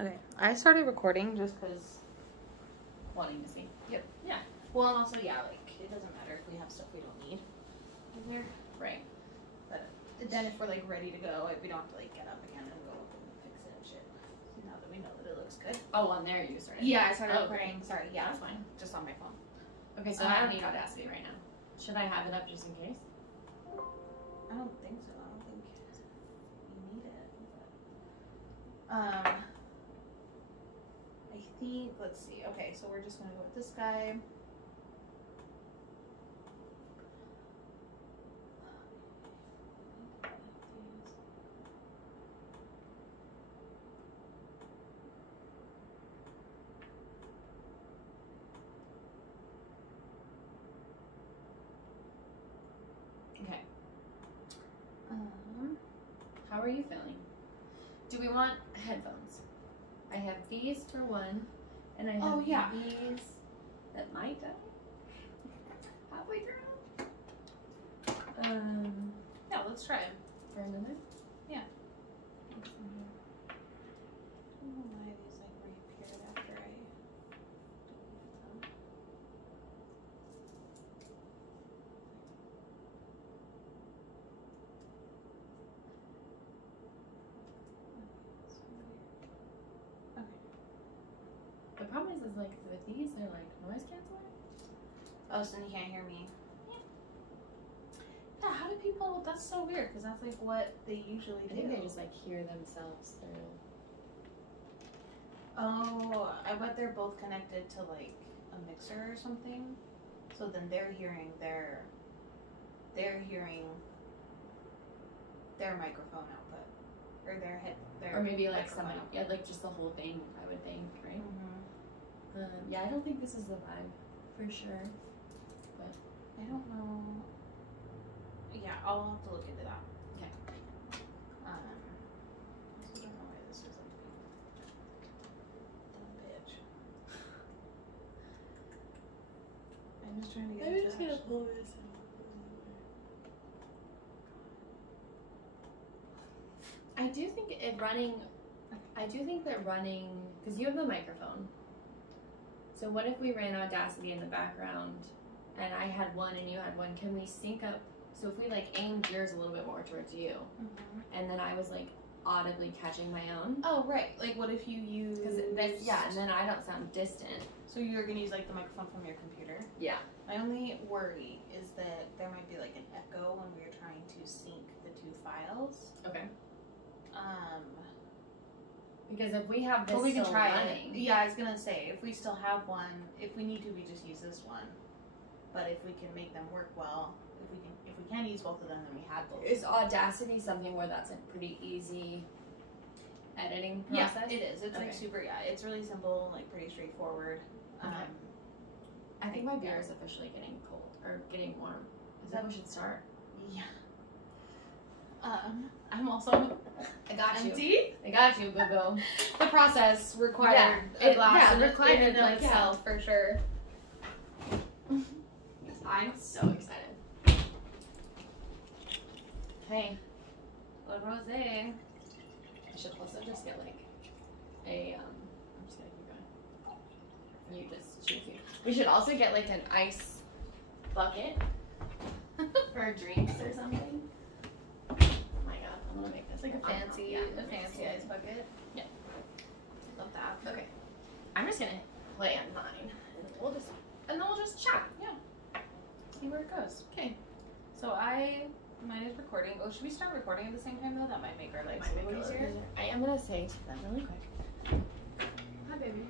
Okay, I started recording just because. Wanting to see. Yep. Yeah. Well, and also, yeah, like, it doesn't matter if we have stuff we don't need in there. Right. But then if we're, like, ready to go, we don't have to, like, get up again and go up and fix it and shit. Now that we know that it looks good. Oh, on there you started? Yeah, I started Oh, recording. Sorry, yeah. That's fine. Just on my phone. Okay, so I don't need Audacity right now. Should I have it up just in case? I don't think so. I don't think you need it. But, I think, let's see. Okay, so we're just gonna go with this guy. Okay. How are you feeling? Do we want headphones? I have these for one, and I have these that might die halfway through. Yeah, let's try it. For another? Yeah. I don't know why these like reappeared after I deleted them. Okay. The problem is like with these, they're like noise canceling. Oh, so you can't hear me. Yeah, how do people? That's so weird because that's like what they usually do. I think they just like hear themselves through. Oh, I bet they're both connected to like a mixer or something. So then they're hearing their microphone output or their or maybe like microphone somebody, output. yeah, like just the whole thing. I would think, right? Mm-hmm. Yeah, I don't think this is the vibe for sure. But I don't know. Yeah, I'll have to look into that. Okay. I also don't know why this is like dumb bitch. I'm just trying to get. I'm just gonna pull this out. I do think that running, because you have the microphone. So what if we ran Audacity in the background and I had one and you had one? Can we sync up? So if we like aimed yours a little bit more towards you, and then I was like audibly catching my own. Oh, right. Like what if you use... Because and then I don't sound distant. So you're going to use like the microphone from your computer? Yeah. My only worry is that there might be like an echo when we're trying to sync the two files. Okay. Because if we have this but we can try running, it. Yeah, I was gonna say if we still have one, if we need to, we just use this one. But if we can make them work well, if we can use both of them, then we have both. Is Audacity something where that's a pretty easy editing process? Yeah, it is. It's like super. Yeah, it's really simple, like pretty straightforward. Okay. I think my beer is officially getting cold or getting warm. Is that we should start? Yeah. I'm also empty. I got you, boo-boo. The process required a glass in and of itself, for sure. I'm so excited. Okay. La Rosé. I should also just get like a, I'm just gonna keep going. You just choose. We should also get like an ice bucket for drinks or something. I'm gonna make this like a fancy ice bucket. Yeah. Love that. Okay. I'm just gonna play on mine, and then we'll just chat. Yeah. See where it goes. Okay. So mine is recording. Oh, should we start recording at the same time though? That might make our lives a little easier. I am gonna say to them really quick. Hi, baby.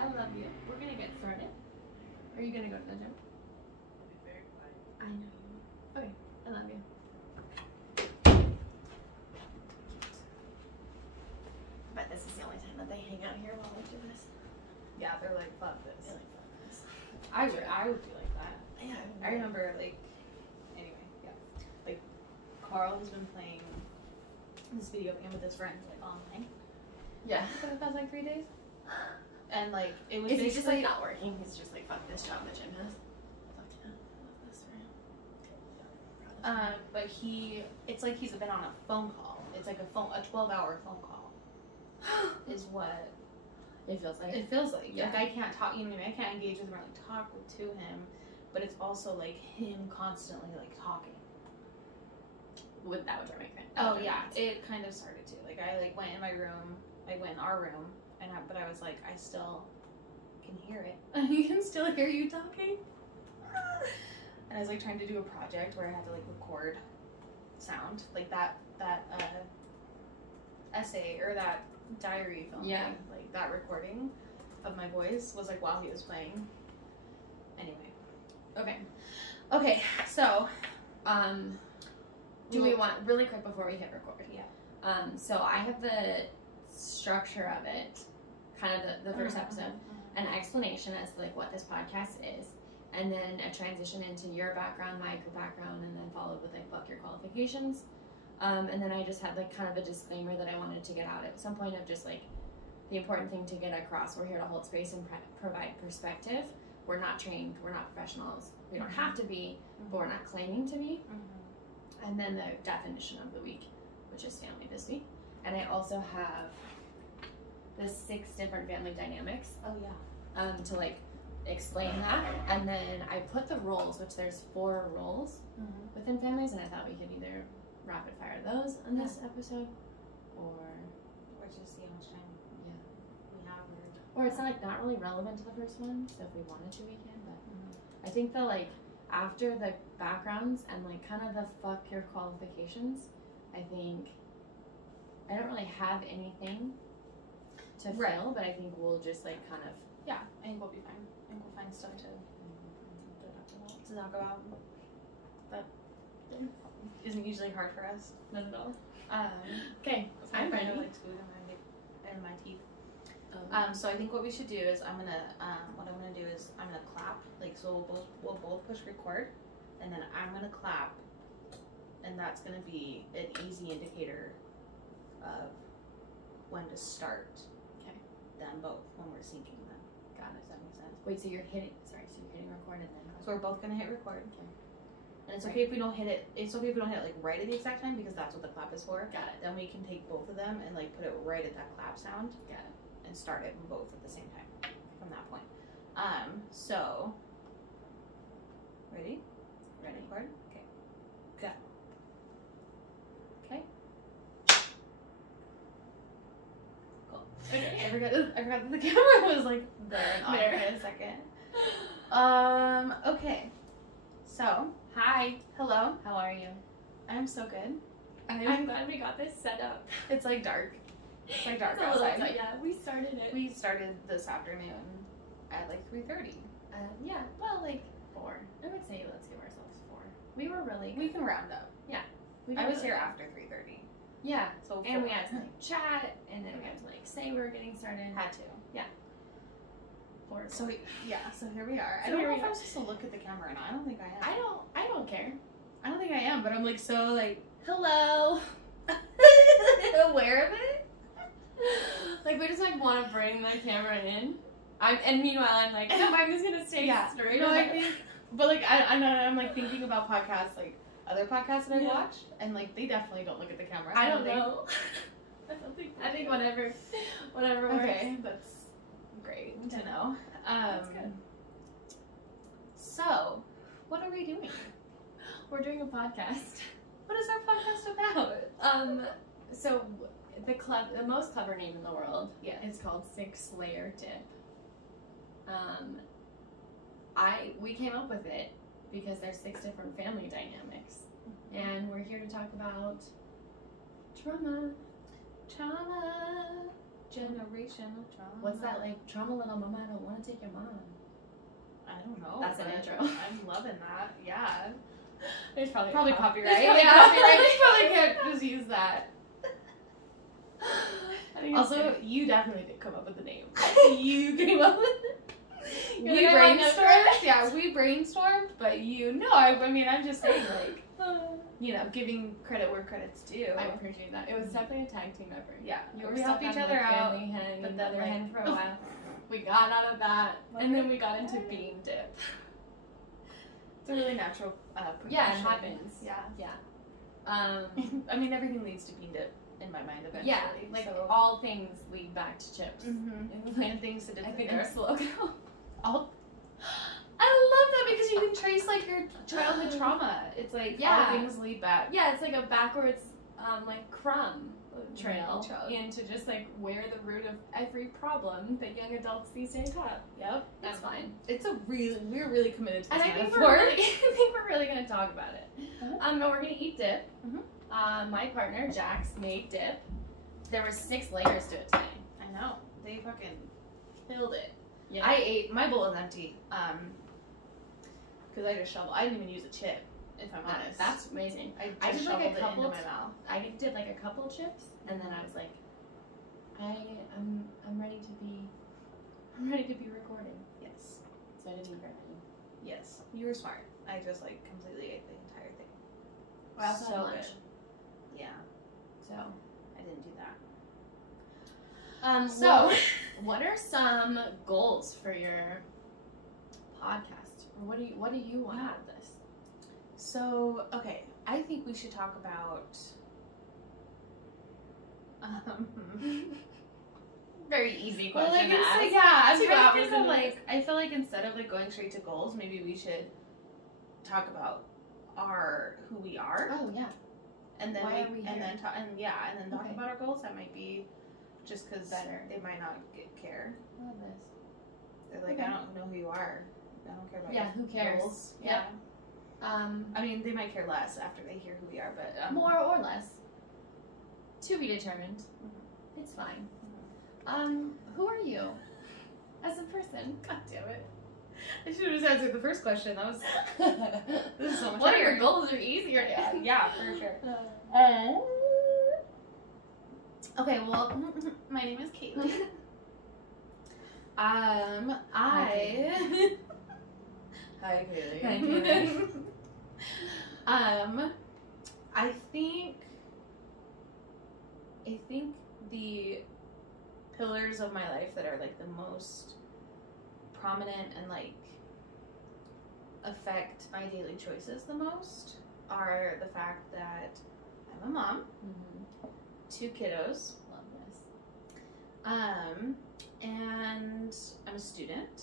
I love you. We're gonna get started. Are you gonna go to the gym? I'll be very quiet. I know. Okay. I love you. But this is the only time that they hang out here while we do this. Yeah, they're like, fuck this. They're like, fuck this. I would be like that. Yeah. I remember like, anyway, yeah. Like, Carl has been playing this video game with his friends like online. Yeah. For the past like 3 days. And like, it was Is he basically just like not working? He's just like, fuck this job the gym has. Fuck yeah. I love this for him. but it's like he's been on a phone call. It's like a 12-hour phone call is what It feels like. It feels like. Yeah. Like, I can't talk, you know what I mean? I can't engage with him or, like, talk to him, but it's also, like, him constantly, like, talking. That would drive me crazy. Oh, yeah. It kind of started to. Like, I, like, went in my room, I went in our room, but I was like, I still can hear it. I can still hear you talking. And I was, like, trying to do a project where I had to, like, record sound. Like, that essay, or that diary film. Yeah. Thing, like, that recording of my voice was, like, while he was playing. Anyway. Okay. So, do we want, really quick before we hit record? Yeah. So I have the structure of it, kind of the first episode, an explanation as to, like, what this podcast is, and then a transition into your background, my background, and then followed with, like, fuck your qualifications. And then I just had, like, kind of a disclaimer that I wanted to get out at some point of just, like, the important thing to get across. We're here to hold space and provide perspective. We're not trained. We're not professionals. We don't have to be, but we're not claiming to be. And then the definition of the week, which is family this week. And I also have the 6 different family dynamics Oh, yeah. to, like, explain that. And then I put the roles, which there's 4 roles within families, and I thought we could either rapid fire those on this episode, or just see how much time we have. or it's like not really relevant to the first one, so if we wanted to we can, but I think the, like, after the backgrounds and, like, kind of the fuck your qualifications, I think I don't really have anything to fill, but I think we'll just, like, kind of, Yeah, I think we'll be fine. I think we'll find stuff to talk about. That isn't usually hard for us. not at all. Okay, I'm I ready. like food in my teeth. So I think what we should do is I'm gonna clap. Like, so we'll both push record, and then I'm gonna clap, and that's gonna be an easy indicator of when to start. Okay. Them both when we're syncing them. Got it. Does that make sense? Wait, so you're hitting record and then So we're both gonna hit record. Okay. And it's okay if we don't hit it. It's okay if we don't hit it, like, right at the exact time, because that's what the clap is for. Got it. Then we can take both of them and, like, put it right at that clap sound. Got it. And start it both at the same time from that point. So ready? Ready. Record? Okay. Go. Okay. Cool. Okay. I forgot that the camera was, like, there and on There. for a second. Okay. So, hi. Hello. How are you? I'm so good. I'm glad we got this set up. It's, like, dark. It's, like, dark It's a little outside. tight, yeah, we started it. We started this afternoon at, like, 3:30. Yeah, well, like 4. I would say let's give ourselves 4. We were really. We can round up. We I did was really here good. after 3:30. Yeah, So and we 4. had to, like, chat, and then we had to, like, say we were getting started. had to. 4. So so here we are. I So don't here know we if are. I'm supposed to look at the camera or not. I don't think I am. I don't care. I don't think I am, but I'm, like, so, like, hello. Aware of it. Like, we just, like, want to bring the camera in. And meanwhile, I'm like, no, I'm just gonna stay straight. No, over. I think, but, like, I'm like thinking about podcasts, like other podcasts that I Yeah. watch, and, like, they definitely don't look at the camera. I don't think- know. I think whatever works. Okay, that's great to know. That's good. So, what are we doing? We're doing a podcast. What is our podcast about? So the most clever name in the world Yeah. is called 6-Layer Dip. We came up with it because there's 6 different family dynamics, and we're here to talk about trauma. Trauma. Generational trauma. What's that, like, trauma little mama, I don't want to take your mom. I don't know. That's an but intro. I'm loving that. Yeah. There's probably copyright. There's probably Yeah. copyright. We probably can't just use that. I think it's Also, good. you definitely did come up with the name. You came up with it. You're We like, I don't know brainstormed. Yeah, we brainstormed, but I mean, I'm just saying, like, giving credit where credit's due. I appreciate that. It was definitely a tag team effort. Yeah, You we were helped stuck each on other the out. family hen, but and then, other like- hen for a while. We got out of that, and then we got into bean dip. It's a really natural progression. Yeah, it happens. Yeah. Yeah. I mean, everything leads to bean dip in my mind eventually. Yeah, like so. all things lead back to chips. Mm-hmm. And things to do. I think our slogan. all. I love that because you can trace like your childhood trauma. It's like Yeah. all things lead back. Yeah, it's like a backwards, like crumb trail Trail. into just like where the root of every problem that young adults these days have. Yep. It's fine. It's we're really committed to this And I think metaphor. I think we're really gonna talk about it. Uh-huh. No, we're gonna eat dip. Mhm. My partner Jax made dip. There were 6 layers to it today. I know. They fucking killed it. Yeah. I ate, my bowl is empty. Because I just shoveled. I didn't even use a chip, if I'm honest. That's amazing. I did just like a shoveled it couple into my mouth. I did like a couple chips, and then I was like, I'm ready to be recording. Yes. So I didn't eat very many. Yes. You were smart. I just like completely ate the entire thing. I also So had lunch, good. Yeah. so. I didn't do that. So, what are some goals for your podcast? Or what do you want out of this? So, okay. I think we should talk about Very easy well, question like, to ask. I'm 2 trying to hours think of into like, I feel like instead of like going straight to goals, maybe we should talk about who we are. Oh yeah. And then Why are we and here? then talk Okay. about our goals. That might be just because Better. they might not care. I love this. They're like, Okay. I don't know who you are. I don't care about Yeah, your who cares? goals. Yep. Yeah. I mean, they might care less after they hear who we are, but More or less. To be determined. It's fine. Who are you as a person? God damn it! I should have just answered the first question. That was this is so much. What are harder. your goals are easier to Yeah, for sure. Okay, well, my name is Caitlin. I. Hi, Kaylee. Hi, Kaylee. I think the pillars of my life that are like the most prominent and like affect my daily choices the most are the fact that I'm a mom, 2 kiddos, Love this. and I'm a student,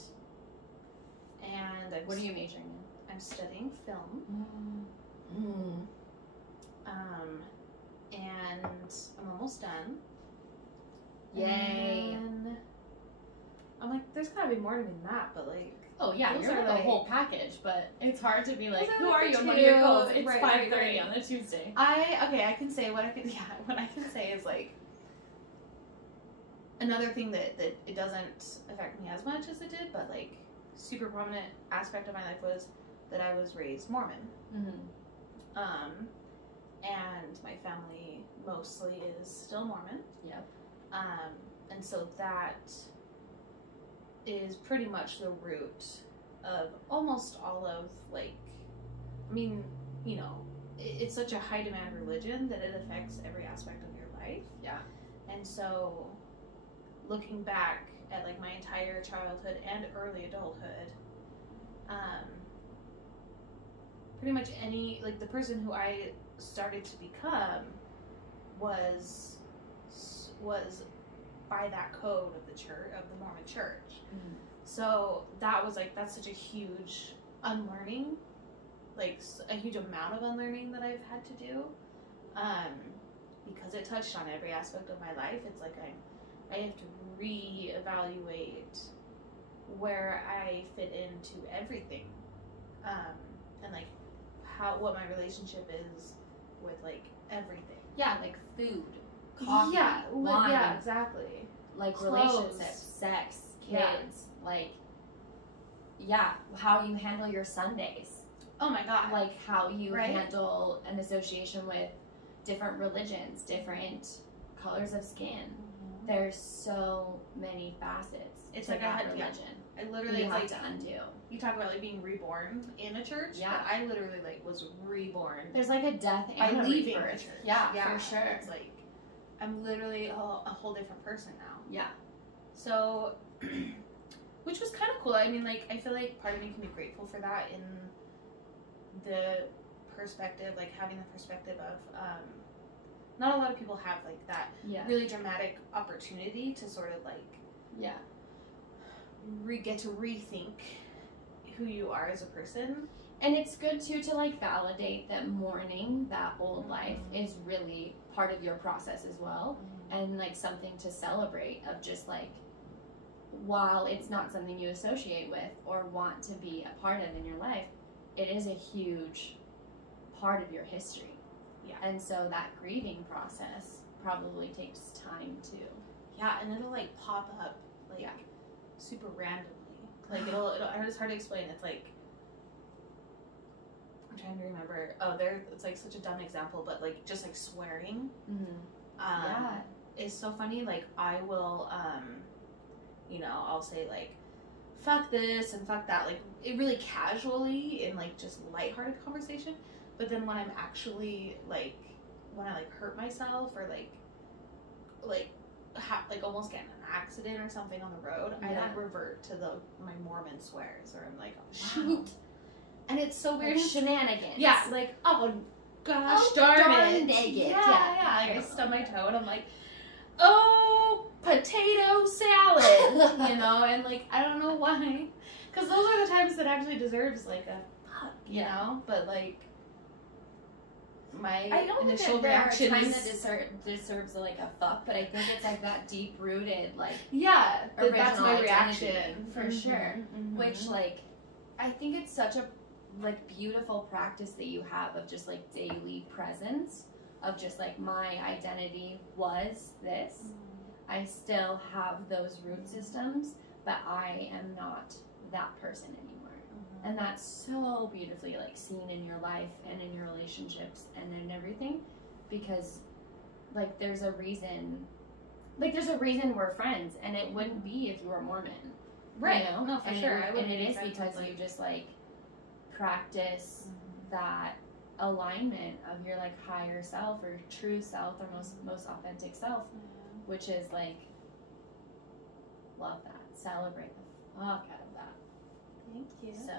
and What are you majoring in? I'm studying film, and I'm almost done. Yay. And I'm like, there's gotta be more to me than that, but like, Oh yeah, Those you're are like the like- whole package, but it's hard to be like, Those are who like are the you and what are your two- goals? It's right, 5:30 right. on a Tuesday. I can say what I can say is like another thing that it doesn't affect me as much as it did, but like super prominent aspect of my life was that I was raised Mormon. And my family mostly is still Mormon. Yep. And so that is pretty much the root of almost all of like, I mean, you know, it's such a high demand religion that it affects every aspect of your life. Yeah. And so looking back at like my entire childhood and early adulthood, pretty much the person who I started to become was by that code of the church, of the Mormon church. So that was like, that's such a huge unlearning, like a huge amount of unlearning that I've had to do, because it touched on every aspect of my life. It's like I have to reevaluate where I fit into everything, and like what my relationship is with like everything. Yeah, like food, coffee, Yeah, wine, yeah, exactly. like Clothes. relationships, sex, kids, Yeah. like how you handle your Sundays, Oh my god. like how you Right. handle an association with different religions, different colors of skin. There's so many facets It's to like I that had- yeah. religion. I literally You like have to undo. you talk about like being reborn in a church. Yeah. but I literally like was reborn There's like a death by and a leaving the rebirth. church. Yeah, for sure. It's like I'm literally a whole different person now. Yeah. So, which was kind of cool. I mean, like I feel like part of me can be grateful for that in the perspective, like having the perspective of not a lot of people have like that Yeah. really dramatic opportunity to sort of like Yeah. get to rethink who you are as a person. And it's good too to like validate that mourning that old life is really part of your process as well, and like something to celebrate of just like, while it's not something you associate with or want to be a part of in your life, it is a huge part of your history. Yeah. And so that grieving process probably takes time too. Yeah, and it'll like pop up like Yeah. super randomly. Like it'll it's hard to explain. It's like, I'm trying to remember. Oh, it's like such a dumb example, but like just like swearing. Yeah. Is so funny. Like I will I'll say like fuck this and fuck that, like it really casually in like just lighthearted conversation. But then when I'm actually like, when I like hurt myself or like almost get in an accident or something on the road, I Yeah. like revert to my Mormon swears, or I'm like, oh, shoot. And it's so weird. Like shenanigans. Yeah, like, oh gosh, Oh, darn darn it. dang it. Yeah, Yeah. Like I stubbed my toe and I'm like, oh, potato salad, and like, I don't know why. Because those are the times that actually deserves like a fuck, you know? But like, my I don't think initial that there are reaction times is, that deserves like a fuck, but I think it's like that deep rooted like yeah, that's original my identity, reaction. for sure. Mhm. Which like I think it's such a like beautiful practice that you have of just like daily presence of just like my identity was this. I still have those root systems, but I am not that person anymore. And that's so beautifully like seen in your life and in your relationships and in everything, because like there's a reason we're friends, and it wouldn't be if you were Mormon. Right. You know? No, for and sure. And it is because you just like practice that alignment of your like higher self or true self or most authentic self, which is like, love that, celebrate the fuck out of that. Thank you. So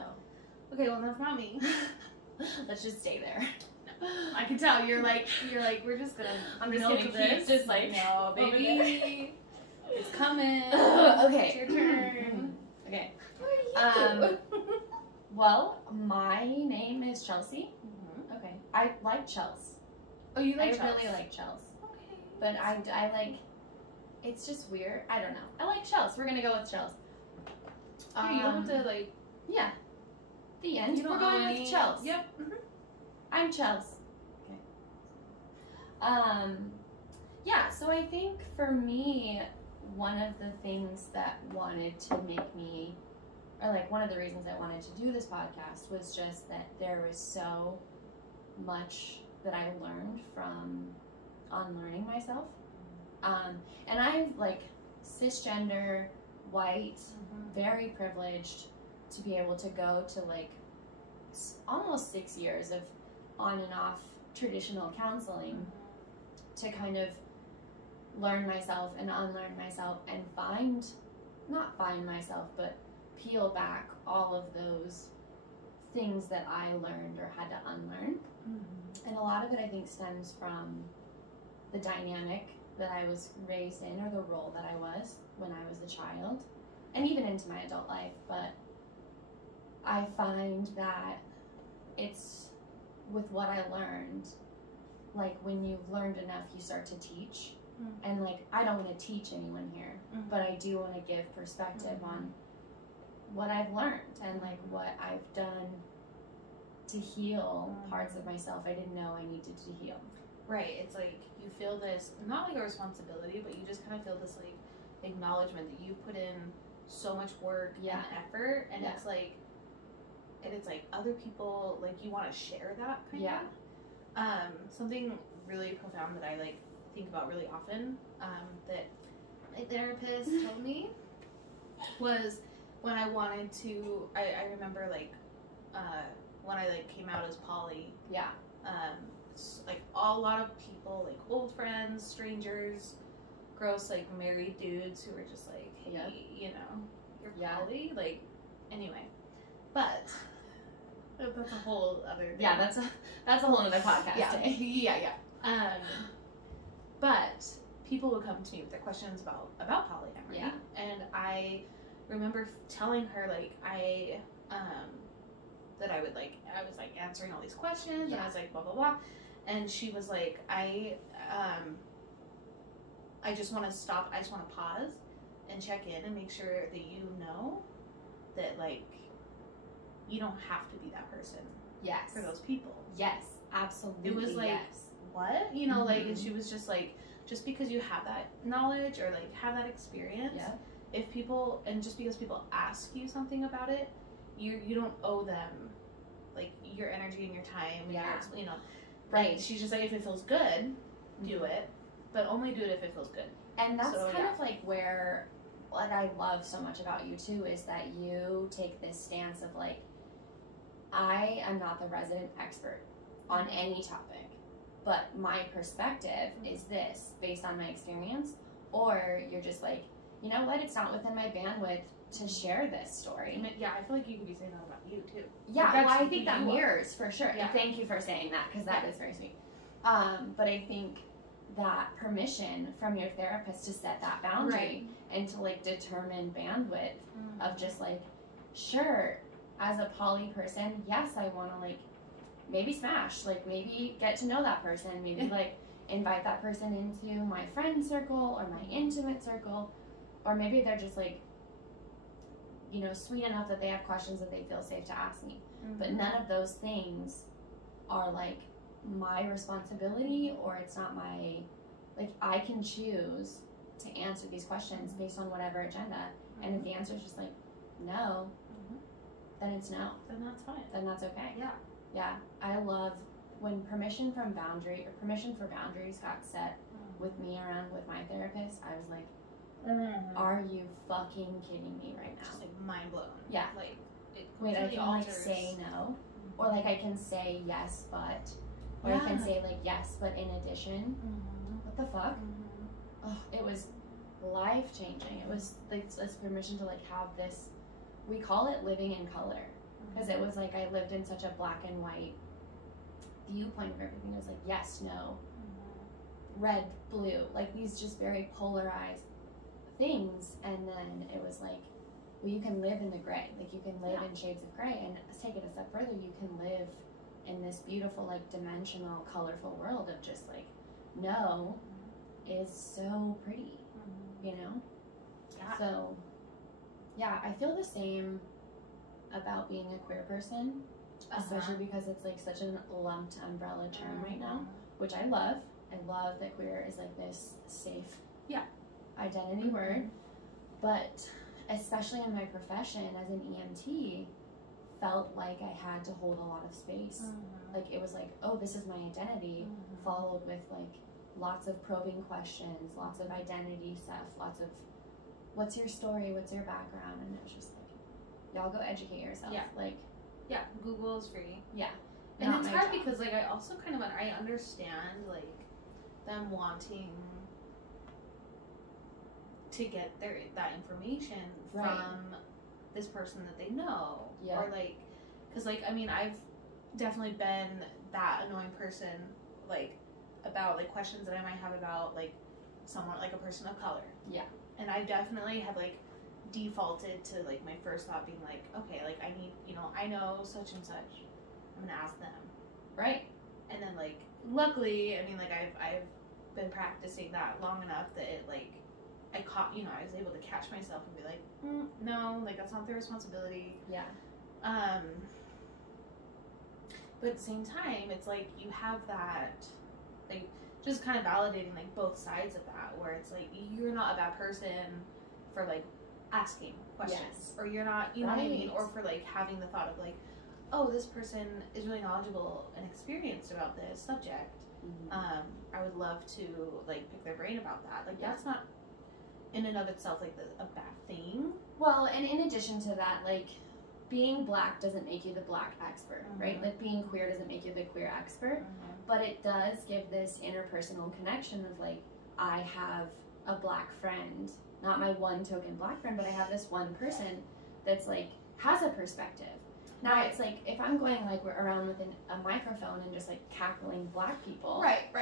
Okay, well, enough about me. let's just stay there. I can tell you're like we're just gonna. I'm just milk gonna this. keep just like No, over baby, it's coming. Okay. It's your turn. Okay. What are you? Well, my name is Chelsea. Okay. I like Chels. Oh, you like I Chels? really like Chels. Okay. But I like, it's just weird. I don't know. I like Chels. We're gonna go with Chels. Here, you don't have to like. Yeah. The end. You don't We're going owe with any- Chels. Yep. I'm Chels. Okay. Yeah, so I think for me, one of the things that wanted to make me, or like one of the reasons I wanted to do this podcast was just that there was so much that I learned from unlearning myself. And I'm like cisgender, white, very privileged to be able to go to like almost 6 years of on and off traditional counseling to kind of learn myself and unlearn myself and not find myself, but peel back all of those things that I learned or had to unlearn. And a lot of it I think stems from the dynamic that I was raised in, or the role that I was when I was a child, and even into my adult life. But I find that it's with what I learned, like when you've learned enough, you start to teach. And like, I don't want to teach anyone here, but I do want to give perspective on what I've learned and like what I've done to heal parts of myself I didn't know I needed to heal. Right. It's like you feel this, not like a responsibility, but you just kind of feel this like acknowledgement that you put in so much work and effort, and it's like other people, like, you want to share that kind of. Something really profound that I like think about really often, that my therapist told me was when I wanted to, I remember like when I like came out as poly, like a lot of people, like old friends, strangers, gross like married dudes who were just like, hey, you know, you're poly, like, anyway, but that's a whole other thing. That's a whole other podcast. Yeah. But people would come to me with their questions about polyamory. Yeah. And I remember telling her, like, that I was like answering all these questions, and I was like, blah, blah, blah. And she was like, I just want to stop. I just want to pause and check in and make sure that you know that, like, you don't have to be that person Yes. for those people. Yes, absolutely. It was like, yes. what? You know, like, and Mhm. she was just like, just because you have that knowledge or, like, have that experience, Yeah. if people, and just because people ask you something about it, you don't owe them, like, your energy and your time. And Yeah. your, you know. Right. And she's just like, if it feels good, do it. But only do it if it feels good. And that's So, kind yeah. of like where, what I love so much about you too is that you take this stance of like, I am not the resident expert on any topic, but my perspective is this based on my experience. Or you're just like, you know what, it's not within my bandwidth to share this story. I mean, yeah, I feel like you could be saying that about you too. Yeah, Like, well, that's I who think that you are. mirrors for sure. Yeah. And thank you for saying that because that is very sweet. But I think that permission from your therapist to set that boundary and to like determine bandwidth of just like, sure, as a poly person, yes, I want to like maybe smash, like maybe get to know that person, maybe like invite that person into my friend circle or my intimate circle, or maybe they're just like, you know, sweet enough that they have questions that they feel safe to ask me. But none of those things are like my responsibility, or it's not my, like, I can choose to answer these questions based on whatever agenda. And if the answer is just like no, then it's no. Then that's fine. Then that's okay. Yeah. Yeah. I love when permission for boundaries got set with me around with my therapist. I was like, are you fucking kidding me right now? Just like mind blown. Yeah. Like, it Wait, I completely can like alters. say no, or like I can say yes, but, or I can Yeah. say like yes, but in addition. What the fuck? Oh, it was life changing. It was like this permission to like have this. We call it living in color because it was like I lived in such a black and white viewpoint of everything. It was like yes, no, red, blue, like these just very polarized things. And then it was like, well, you can live in the gray, like you can live in shades of gray, and take it a step further, you can live in this beautiful, like dimensional, colorful world of just like, no is so pretty, you know? Yeah. So, yeah, I feel the same about being a queer person, especially because it's like such a lumped umbrella term right now, which I love. I love that queer is like this safe identity word, but especially in my profession as an EMT, felt like I had to hold a lot of space. Like it was like, oh, this is my identity, followed with like lots of probing questions, lots of identity stuff, lots of what's your story, what's your background, and it was just like, y'all go educate yourself. Yeah. Like, Yeah, Google is free. yeah. And Not it's my hard job. because, like, I also kind of, I understand, like, them wanting to get that information Right. from this person that they know. Yeah. Or, like, because, like, I mean, I've definitely been that annoying person, like, about, like, questions that I might have about, like, someone, like, a person of color. Yeah. And I definitely have, like, defaulted to, like, my first thought being, like, okay, like, I need, you know, I know such and such. I'm gonna ask them. Right. And then, like, luckily, I mean, like, I've been practicing that long enough that it, like, I was able to catch myself and be like, no, like, that's not their responsibility. Yeah. But at the same time, it's like, you have that, like, just kind of validating, like, both sides of that, where it's like, you're not a bad person for, like, asking questions. Yes. Or you're not, you know what I mean? Right. Or for, like, having the thought of, like, oh, this person is really knowledgeable and experienced about this subject. I would love to, like, pick their brain about that. Like, that's not in and of itself, like, a bad thing. Well, and in addition to that, like, being black doesn't make you the black expert, right? Like, being queer doesn't make you the queer expert, but it does give this interpersonal connection of, like, I have a black friend, not my one token black friend, but I have this one person that's, like, has a perspective. Now, Right. it's like, if I'm going, like, around with a microphone and just, like, cackling black people, Right.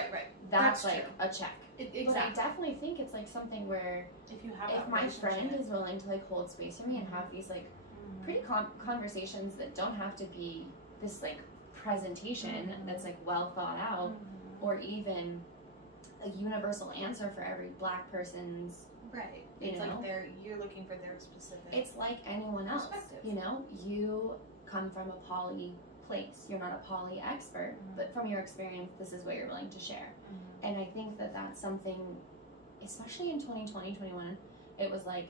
that's That's like true. a check. Exactly. But I definitely think it's like something where if you have if my friend is willing to like hold space for me and have these like pretty conversations that don't have to be this like presentation that's like well thought out, or even a universal answer for every Black person's. Right. You It's know? like you're looking for their specific. It's like anyone else. Perspective. You know, you come from a poly place. You're not a poly expert, but from your experience, this is what you're willing to share. And I think that that's something, especially in 2020, 21, it was like,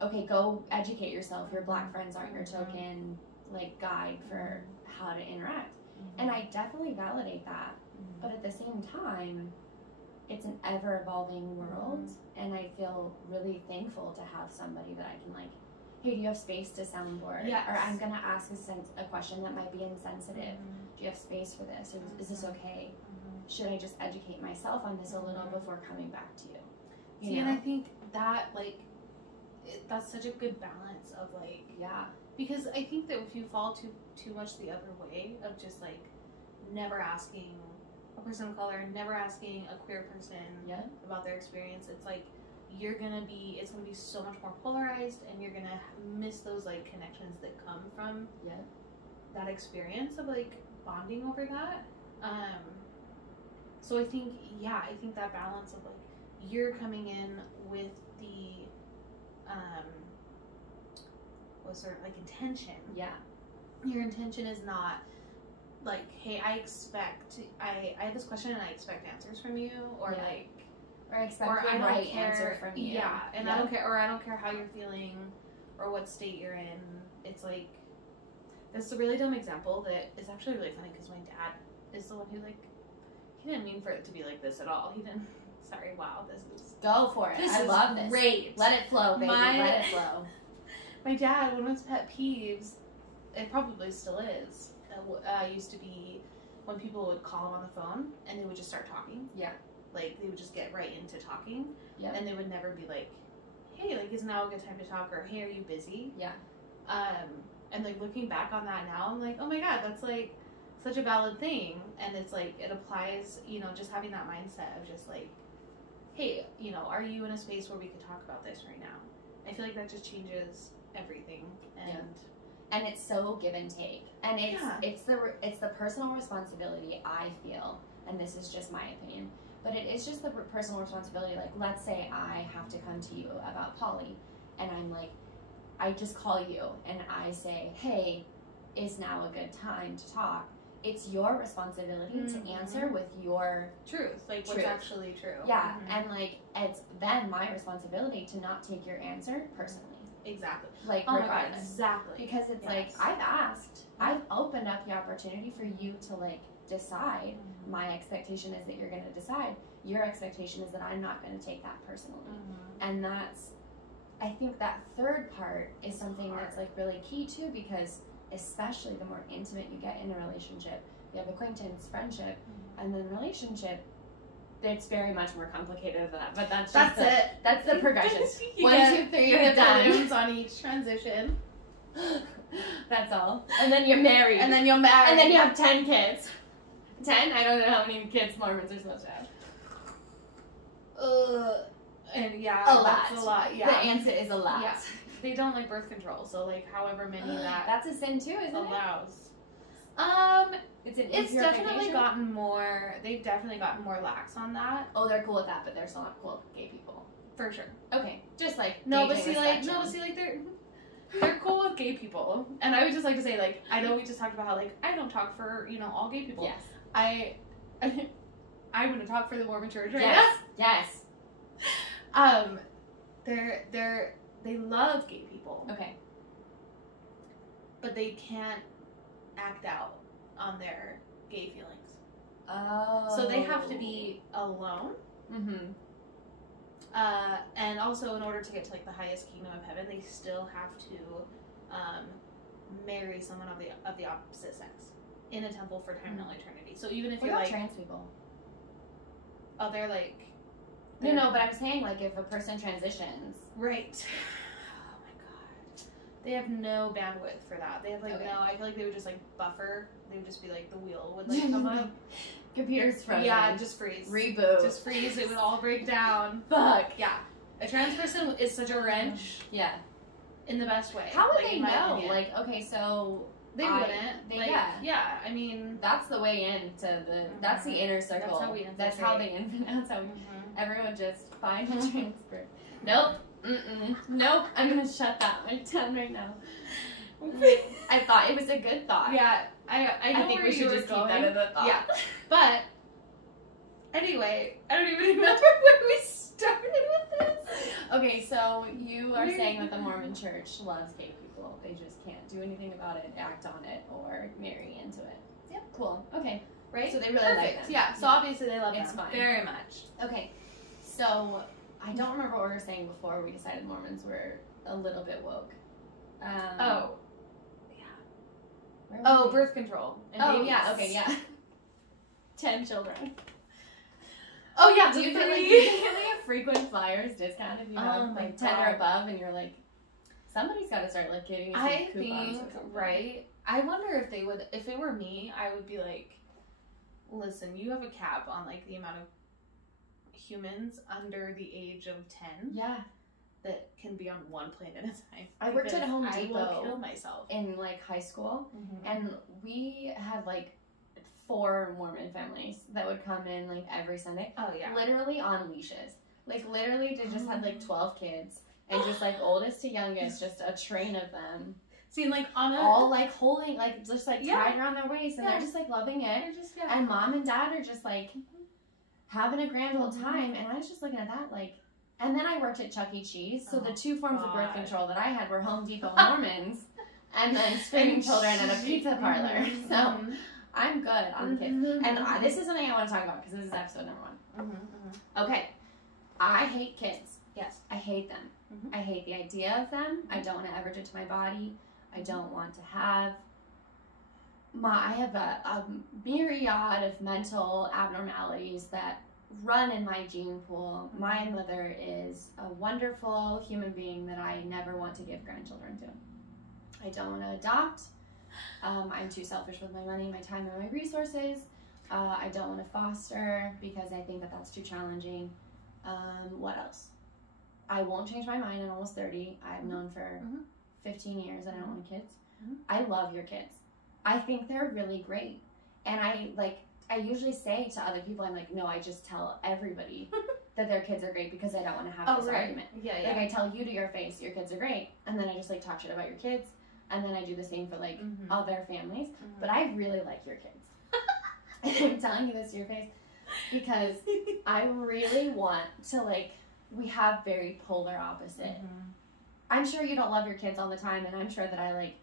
okay, go educate yourself. Your Black friends aren't your token like guide for how to interact. And I definitely validate that. But at the same time, it's an ever evolving world, and I feel really thankful to have somebody that I can like, hey, do you have space to soundboard? Yes. Or I'm gonna ask a question that might be insensitive. Do you have space for this? Or is this okay? Should I just educate myself on this a little before coming back to you? See, and I think that like that's such a good balance of like, yeah, because I think that if you fall too much the other way of just like never asking a person of color, never asking a queer person about their experience, it's like it's gonna be so much more polarized, and you're gonna miss those like connections that come from that experience of like bonding over that. So I think that balance of like you're coming in with the what's sort of like intention. Yeah. Your intention is not like, hey, I have this question and I expect answers from you, or like, or I expect the right answer from you. Yeah, and I don't care how you're feeling or what state you're in. It's like, this is a really dumb example that is actually really funny because my dad is the one who like, he didn't mean for it to be like this at all. He didn't. Sorry, wow, this is. Go for it. I love this. Great. Let it flow, baby. Let it flow. My dad, one of his pet peeves, it probably still is, used to be when people would call him on the phone and they would just start talking. Yeah. Like, they would just get right into talking. Yeah. And they would never be like, hey, like, is now a good time to talk? Or, hey, are you busy? Yeah. And, like, looking back on that now, I'm like, oh my God, that's, like, such a valid thing. And it's, like, it applies, you know, just having that mindset of just, like, hey, you know, are you in a space where we could talk about this right now? I feel like that just changes everything. And it's so give and take, and it's the personal responsibility, I feel, and this is just my opinion, but it is just the personal responsibility. Like, let's say I have to come to you about poly, and I'm like, I just call you and I say, hey, is now a good time to talk? It's your responsibility to answer with your truth, like what's actually true. Yeah, and like it's then my responsibility to not take your answer personally. Exactly. Like, oh regardless. my God, exactly. Because it's like, I've asked, I've opened up the opportunity for you to like decide. My expectation is that you're going to decide. Your expectation is that I'm not going to take that personally. And that's, I think that third part is something that's like really key too, because especially the more intimate you get in a relationship, you have acquaintance, friendship, and then relationship. It's very much more complicated than that, but that's it. That's the progression. 1, 2, 3, you're done on each transition. That's all. And then you're married. And then you're married. And then you have 10 kids. 10? I don't know how many kids Mormons are supposed to have. And a lot. That's a lot. Yeah. The answer is a lot. Yeah. They don't like birth control, so like however many that's a sin too, isn't allows. It's definitely gotten more. They've definitely gotten more lax on that. Oh, they're cool with that, but they're still not cool with gay people. For sure. Okay, just like but see, they're cool with gay people, and I would just like to say, like, I know we just talked about how like I don't talk for all gay people. Yes. I'm gonna talk for the Mormon Church right now. Yes. They love gay people. Okay. But they can't act out on their gay feelings. Oh. So they have to be alone. And also, in order to get to like the highest kingdom of heaven, they still have to marry someone of the opposite sex in a temple for time and eternity. So even if what you're about like trans people? Oh, they're like. No, but I'm saying like if a person transitions. Right. Oh my God. They have no bandwidth for that. They have like no. I feel like they would just like buffer. They would just be like the wheel would like come up. Computer's frozen. Yeah, just freeze. Reboot. Just freeze. It would all break down. Fuck. Yeah. A trans person is such a wrench Yeah. in the best way. How would like, they in my know? opinion. Like, okay, so They wouldn't. they- Like, yeah. yeah. I mean, that's the way into the. That's the inner circle. That's how we That's how they. That's how everyone just find a transfer. Nope. Nope. I'm gonna shut that one down right now. I thought it was a good thought. yeah. I know think where we should you were just keep going. that as a thought. Yeah. But anyway, I don't even remember where we started with this. Okay, so you are saying that the Mormon Church loves gay people. They just can't do anything about it, act on it, or marry into it. Yep. Cool. Okay. Right? So they really like Perfect. them. Yeah. So obviously they love It's them fine. very much. Okay. So I don't remember what we were saying before we decided Mormons were a little bit woke. Oh. Where Oh, were we? birth control. And Oh, babies. yeah. Okay, yeah. 10 children. Oh yeah. Do you the get like, three. do you get like a frequent flyers discount if you have Oh my like 10 or God. above and you're like, somebody's got to start like giving you some I coupons or think, something. right? I wonder if they would, if it were me, I would be like, listen, you have a cap on like the amount of humans under the age of 10 Yeah. that can be on one plane at a time. I worked at Because Home I will Depot. kill myself. In like high school, Mm-hmm. and we had like 4 Mormon families that would come in like every Sunday, Oh yeah. literally on leashes. Like literally, they just had like 12 kids, and just like oldest to youngest, just a train of them, See, like on a all like holding, like just like Yeah. tied around their waist, and Yeah. they're just like loving it. they're just And mom and dad are just like having a grand old Mhm. time, and I was just looking at that like. And then I worked at Chuck E. Cheese, so Oh, the 2 forms of birth God. control that I had were Home Depot and Mormons, and then screaming children at a pizza parlor. Mhm. So I'm good on the kids. Mhm. And this is something I want to talk about because this is episode number 1. Mhm. Okay, I hate kids. Yes. I hate them. Mhm. I hate the idea of them. I don't want to ever do it to my body. I don't want to have. I have a myriad of mental abnormalities that run in my gene pool. My mother is a wonderful human being that I never want to give grandchildren to. I don't want to adopt. I'm too selfish with my money, my time, and my resources. I don't want to foster because I think that that's too challenging. What else? I won't change my mind. I'm almost 30. I've known for 15 years that I don't want kids. I love your kids. I think they're really great. And I usually say to other people, I'm like, no, I just tell everybody that their kids are great because I don't want to have this argument. Yeah, yeah. Like I tell you to your face, your kids are great. And then I just like talk shit about your kids. And then I do the same for like Mhm. other families. Mhm. But I really like your kids. And I'm telling you this to your face because I really want to like, we have very polar opposite. Mhm. I'm sure you don't love your kids all the time, and I'm sure that I like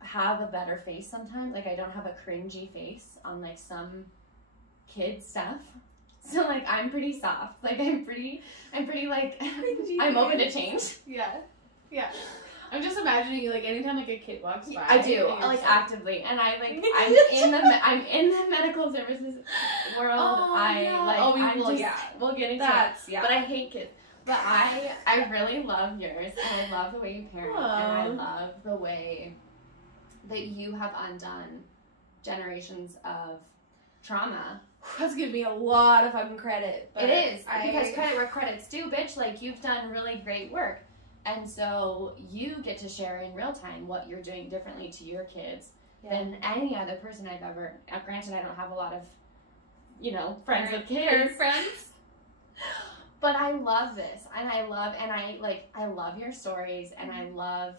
have a better face sometimes. Like I don't have a cringy face on like some kid stuff. So like I'm pretty soft. Like I'm pretty like I'm open to change. Yeah. Yeah. I'm just imagining you like anytime like a kid walks by. I do you're like just actively, and I like I'm in the medical services world. Oh, I yeah. like Oh, we I'm will, just, yeah. we'll get into it. That's yeah. But I hate kids. But I really love yours, and I love the way you parent, and I Aw. love the way that you have undone generations of trauma. That's giving me a lot of fucking credit. But It is I, because credit where credit's due, bitch. Like you've done really great work, and so you get to share in real time what you're doing differently to your kids than any other person I've ever. Granted, I don't have a lot of, friends with kids. friends. But I love this, and I love your stories, and I love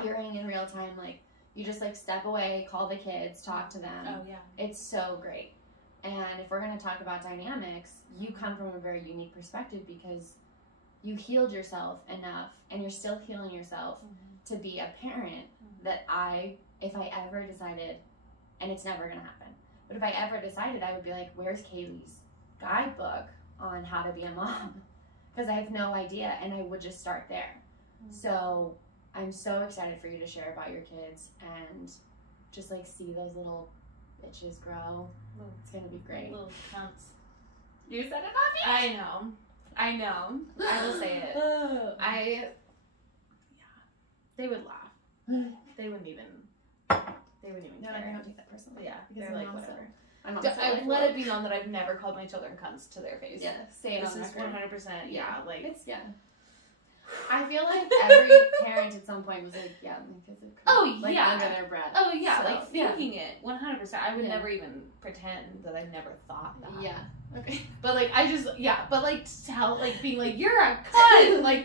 hearing in real time, like, you just, like, step away, call the kids, talk to them. Oh yeah. It's so great. And if we're going to talk about dynamics, you come from a very unique perspective because you healed yourself enough, and you're still healing yourself to be a parent that if I ever decided, and it's never going to happen, but if I ever decided, I would be like, where's Kaylee's guidebook on how to be a mom? Because I have no idea, and I would just start there. So I'm so excited for you to share about your kids and just like see those little bitches grow. It's gonna be great. Little counts. You said it on I know. I will say it. me. They would laugh. They wouldn't even No, I care. don't take that personally. Yeah, Because they're like I'm also whatever. I'm not I've let it be known that I've never called my children cunts to their face. Yeah, say it This on is record. 100%. Yeah, like It's I feel like every parent at some point was like, yeah, my kids are Oh, like, yeah. under their breath. oh yeah, So, like thinking it 100%. I would Yeah. never even pretend that I never thought that. Yeah. Okay. But like I just but like to tell like being like you're a cunt like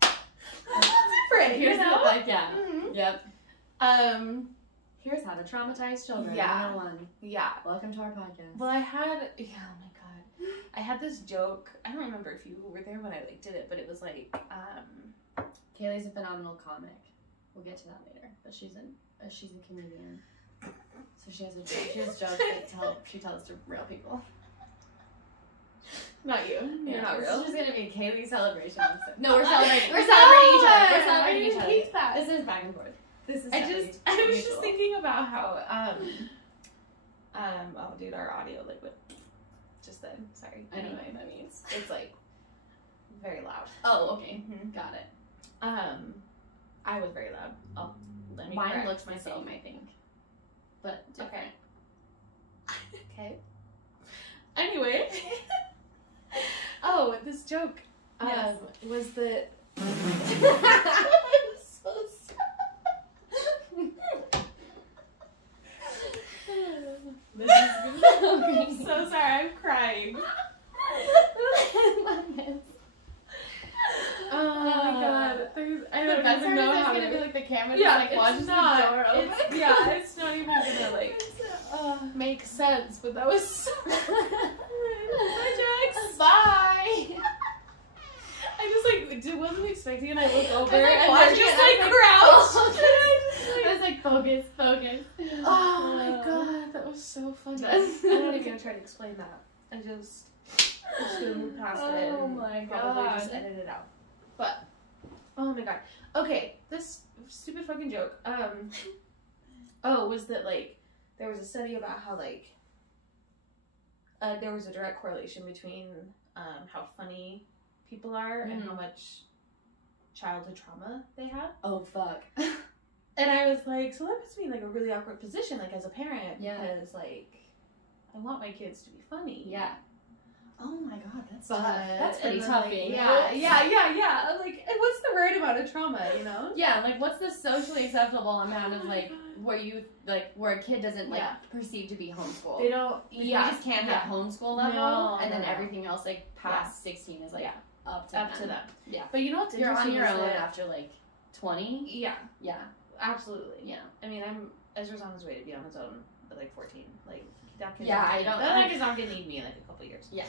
different. Here's You know? yeah. Mhm. Yep. Here's how to traumatize children. Yeah. 101. Yeah. Welcome to our podcast. Well, I had oh my god, I had this joke. I don't remember if you were there when I like did it, but it was like Kaylee's a phenomenal comic. We'll get to that later. But she's a comedian. So she has jokes that she tells to real people. not you. You're not This real. is just gonna be a Kaylee celebration episode. No, we're celebrating. We're celebrating each other. We're celebrating each other. hate that. This is back and forth. This is I definitely was just mutual. thinking about how oh dude, our audio like went just then. Sorry. I don't know Anyway, what that means. it's like very loud. Oh, okay. Mhm. Got it. I was very loud. Oh, let me Mine correct looks the myself. same, I think. But different. Okay. Anyway. Oh, this joke Yes. was that so this is Okay. so sorry, I'm crying. Oh my god. I The don't best even part know is how there's to gonna be like the camera yeah, just like it's watches not. the door open. It's not even gonna like make sense, but that was Bye, Jax. Bye. I just like wasn't expecting it. I look over like, and watching they're just it, I like was crouched. I was like, focus. Oh my god, that was so funny. That's- I'm not even gonna try to explain that. I'm just gonna move past it. Oh and my probably god. just edit it out. But oh my god. Okay, this stupid fucking joke. Was that like there was a study about how like there was a direct correlation between how funny people are and how much childhood trauma they have. Oh fuck. And I was like, so that puts me in like a really awkward position, like as a parent, Yeah. because like I want my kids to be funny. Yeah. Oh my god, that's But tough. That's pretty and then, tough. like, being yeah. adult. Like, and what's the right amount of trauma, you know? Yeah, like what's the socially acceptable amount of like where you like where a kid doesn't like perceive to be homeschooled? They don't. Like, you just can't have homeschool level, No, and then no. everything else like past 16 is like up to to them. Yeah. But you know what's You're on interesting? your is own that- after like 20. Yeah, Yeah. absolutely. Yeah. I mean, Ezra's on his way to be on his own at like 14. Like that kid's Yeah, not I gonna- don't- That kid's not gonna need me in like a couple years. Yeah.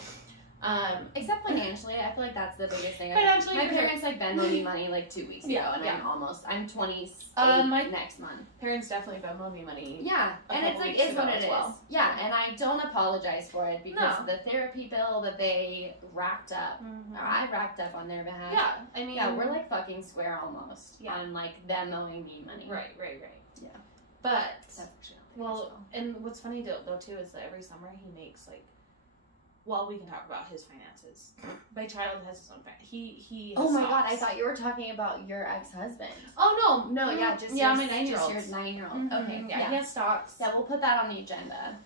Except financially, I feel like that's the biggest thing. Financially, my for sure. parents like Venmoed me money like 2 weeks ago, Yeah, and yeah. I'm 28 my- next month. Parents definitely Venmo me money. Yeah, a and it's couple like weeks is what ago it as is. well. Yeah, and I don't apologize for it because No. the therapy bill that they racked up, Mhm. or I racked up on their behalf. Yeah, I mean, Yeah, we're like fucking square almost Yeah. on like them owing me money. right. Yeah. But That's actually well, and what's funny though too is that every summer he makes like. Well, we can talk about his finances. My child has his own. He. oh has my god, stocks. I thought you were talking about your ex-husband. Oh No, yeah, just yeah, your, my 9-year-old. Just your 9-year-old. Mhm. Okay, Yeah, he has stocks. Yeah, we'll put that on the agenda.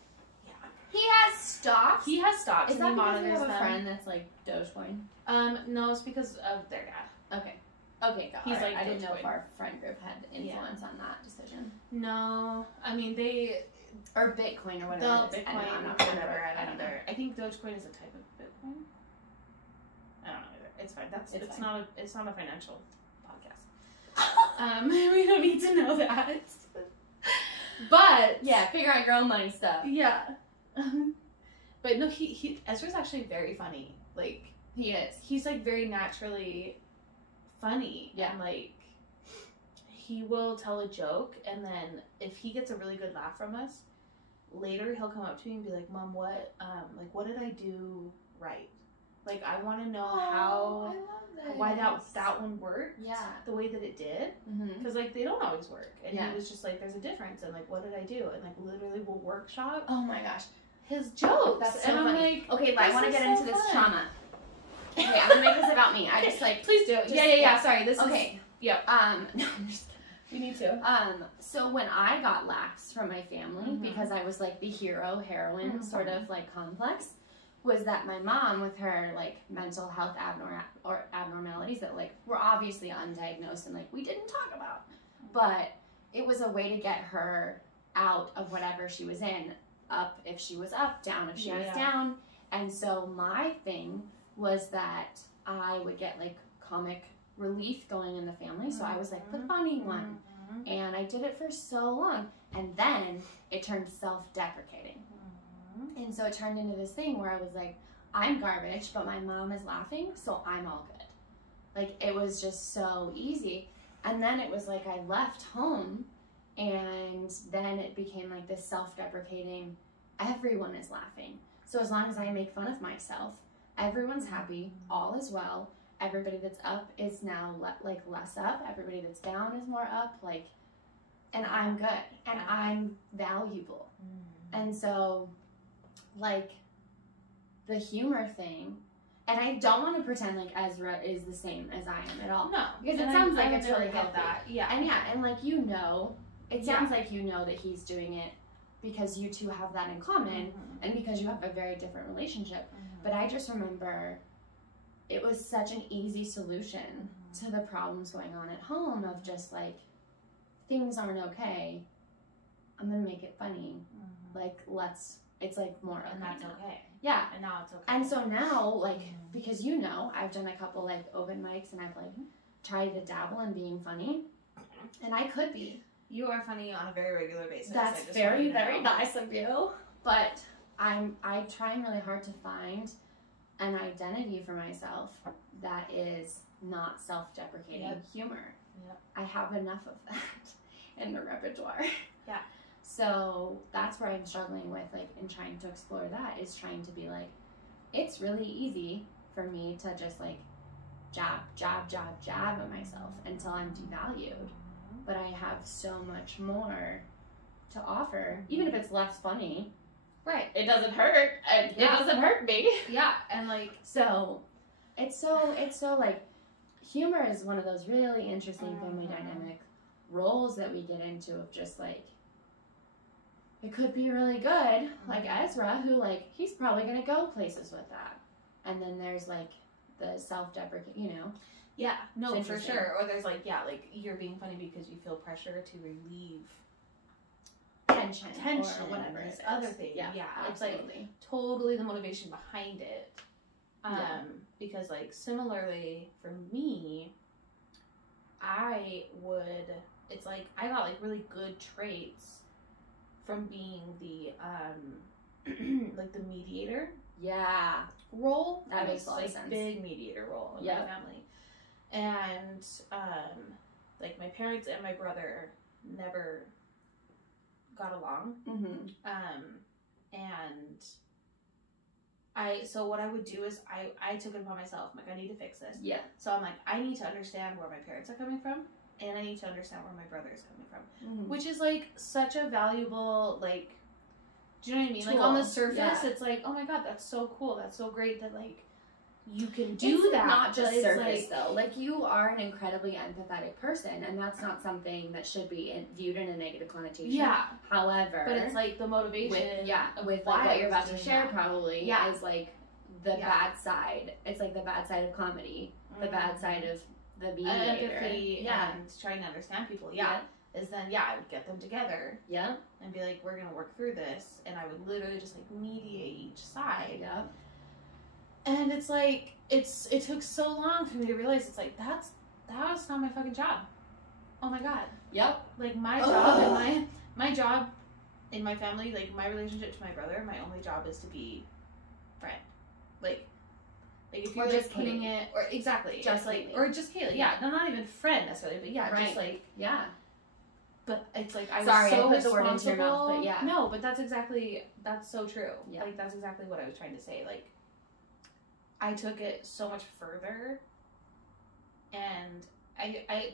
Yeah. He has stocks? He has stocks. Is and that he because you monitors have a them. friend that's like Dogecoin? No, it's because of their dad. Okay. Okay, got He's it. like I didn't know Dogecoin. if our friend group had influence on that decision. No, I mean they. Or Bitcoin or whatever. They'll it is. Bitcoin, I'm not whatever. I don't know. either. I think Dogecoin is a type of Bitcoin. I don't know either. It's fine. It's fine. not a financial podcast. We don't need to know that. But Yeah, figure out your own money stuff. yeah. But no, Ezra's actually very funny. Like He is. he's like very naturally funny. Yeah. And like he will tell a joke, and then if he gets a really good laugh from us, later he'll come up to me and be like, "Mom, what did I do right? Like I want to know how why that one worked. Yeah. The way that it did, Mm-hmm. because like they don't always work." And Yeah. he was just like, "There's a difference," and like, "What did I do?" And like literally we'll workshop Oh my gosh. his jokes. That's so and I'm funny. like, Okay, I this want to is get so into this fun. trauma. Okay, I'm gonna make this about me. I just like Please do. Just- Yeah. Sorry, this is okay. yeah. No, I'm just kidding. You need to. So when I got lax from my family, because I was like the hero heroine sort of like complex, was that my mom with her like mental health abnormalities that like were obviously undiagnosed and like we didn't talk about, but it was a way to get her out of whatever she was in, up if she was up, down if she was down. And so my thing was that I would get like comic relief going in the family. So I was like the funny one. And I did it for so long. And then it turned self-deprecating. And so it turned into this thing where I was like, I'm garbage, but my mom is laughing, so I'm all good. Like, it was just so easy. And then it was like I left home, and then it became like this self-deprecating, everyone is laughing. So as long as I make fun of myself, everyone's happy, all is well. Everybody that's up is now like less up. Everybody that's down is more up. Like, and I'm good, and I'm valuable. And so, like, the humor thing, and I don't want to pretend like Ezra is the same as I am at all. No, because it sounds like it's really get healthy. that. Yeah, and like it sounds like you know that he's doing it because you two have that in common, and because you have a very different relationship. But I just remember it was such an easy solution to the problems going on at home of just like, things aren't okay, I'm gonna make it funny. Like, it's like more okay. And that's now. okay. Yeah. And now it's okay. And so now, like, because you know, I've done a couple like open mics and I've like tried to dabble in being funny, and I could be. You are funny on a very regular basis. That's very, very nice of you. But I trying really hard to find an identity for myself that is not self-deprecating humor. I have enough of that in the repertoire. Yeah. So that's where I'm struggling with, like, in trying to explore that, is trying to be like, it's really easy for me to just like jab at myself until I'm devalued. But I have so much more to offer, even if it's less funny. Right. It doesn't hurt. It doesn't hurt me. Yeah. And like, so it's so like, humor is one of those really interesting family dynamic roles that we get into, of just like, it could be really good, like Ezra, who like, he's probably gonna go places with that. And then there's like the self-deprecate, you know. Yeah, no, for sure. Or there's like, like, you're being funny because you feel pressure to relieve tension or whatever this it is. other thing. Yeah, it's like totally the motivation behind it. Because like, similarly for me, it's like I got like really good traits from being the like the mediator role. That makes a lot of sense. Big mediator role in my family. And like, my parents and my brother never got along. And so what I would do is I took it upon myself. I'm like, I need to fix this. So I'm like, I need to understand where my parents are coming from, and I need to understand where my brother is coming from, which is like such a valuable, like, do you know what I mean? Tool. Like, on the surface, it's like, oh my god, that's so cool. That's so great that like you can do that. Not just surface, like, though. Like, you are an incredibly empathetic person, and that's not something that should be viewed in a negative connotation. Yeah. However, but it's like the motivation. With like what you're about to share, probably is like the bad side. It's like the bad side of comedy, the bad side of the mediator. Empathy and trying to understand people. Is then I would get them together. And be like, we're gonna work through this, and I would literally just like mediate each side. And it's like, it took so long for me to realize, it's like, that was not my fucking job. Oh my god. Like, my job and my job in my family, like, my relationship to my brother, my only job is to be friend. Like if you're just putting it, or exactly, just like, or just Kayla, no, not even friend necessarily, but just like, But it's like, I was so put the word into your mouth, but no, but that's so true. Like, that's exactly what I was trying to say. Like, I took it so much further, and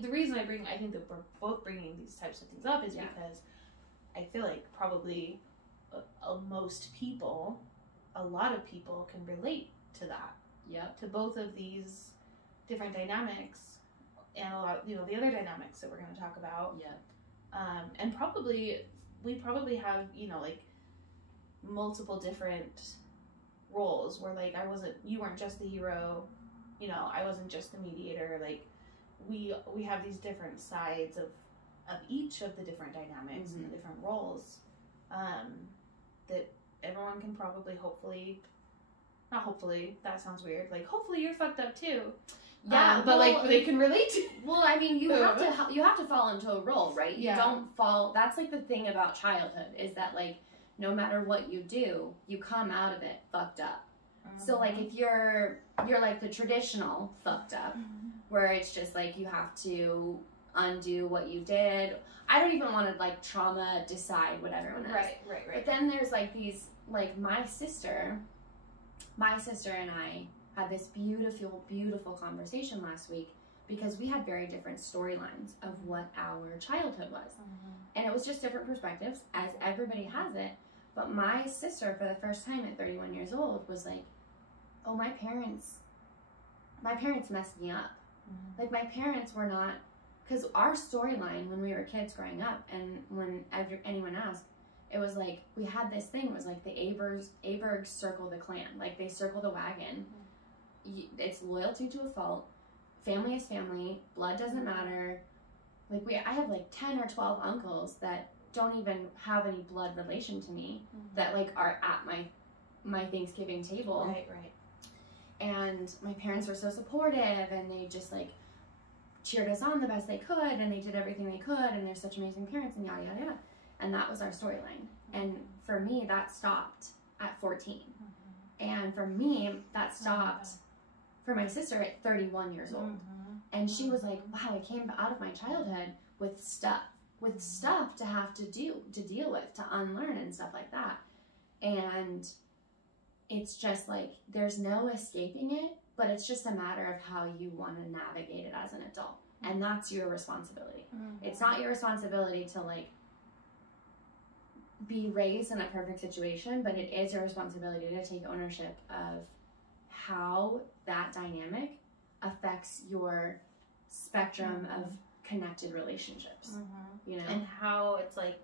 the reason I think that we're both bringing these types of things up is because I feel like probably most people, a lot of people can relate to that. To both of these different dynamics and a lot of, the other dynamics that we're going to talk about. Yeah. And we probably have, like multiple different roles where like you weren't just the hero, I wasn't just the mediator. Like we have these different sides of each of the different dynamics and the different roles, that everyone can probably not hopefully, that sounds weird. Like hopefully you're fucked up too. Yeah, but like they can relate to. Well, I mean, you have to fall into a role, right? You Yeah. don't fall. That's like the thing about childhood is that like no matter what you do, you come out of it fucked up. So like if you're like the traditional fucked up, where it's just like you have to undo what you did. I don't even want to like trauma decide what everyone is. Right. But then there's like these, like my sister and I had this beautiful, beautiful conversation last week because we had very different storylines of what our childhood was. And it was just different perspectives, as everybody has it. But my sister, for the first time at 31 years old, was like, oh, my parents messed me up. Like, my parents were not, because our storyline when we were kids growing up, and when anyone asked, it was like, we had this thing, it was like the Abergs circle the clan. Like, they circle the wagon. It's loyalty to a fault. Family is family. Blood doesn't matter. Like, I have like 10 or 12 uncles that don't even have any blood relation to me, that like are at my Thanksgiving table. Right. And my parents were so supportive, and they just like cheered us on the best they could, and they did everything they could, and they're such amazing parents, and yada yada yada. And that was our storyline. And for me, that stopped at 14. And for me, that stopped for my sister at 31 years old. And she was like, wow, I came out of my childhood with stuff to have to deal with, to unlearn and stuff like that. And it's just like, there's no escaping it, but it's just a matter of how you want to navigate it as an adult. And that's your responsibility. It's not your responsibility to like be raised in a perfect situation, but it is your responsibility to take ownership of how that dynamic affects your spectrum of connected relationships. And how it's like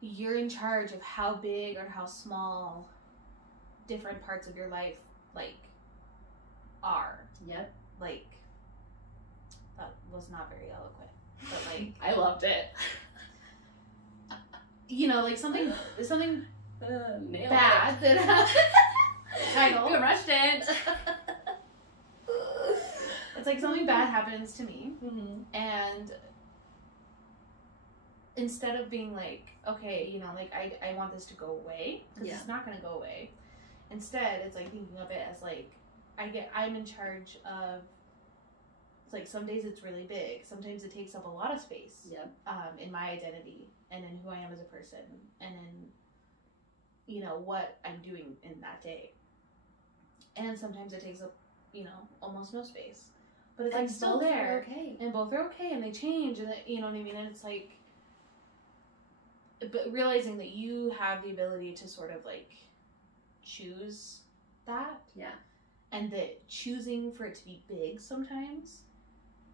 you're in charge of how big or how small different parts of your life like are. Yep. Like, that was not very eloquent, but like I loved it. Like something Nailed bad that happened. Title. You rushed it. It's like something bad happens to me, and instead of being like, okay, like I want this to go away, because it's not going to go away. Instead, it's like thinking of it as like I'm in charge of. It's like some days it's really big. Sometimes it takes up a lot of space. Yep. In my identity and in who I am as a person and in what I'm doing in that day. And sometimes it takes up almost no space. But it's like still there. Okay. And both are okay, and they change, and you know what I mean? And it's like, but realizing that you have the ability to sort of like choose that. Yeah. And that choosing for it to be big sometimes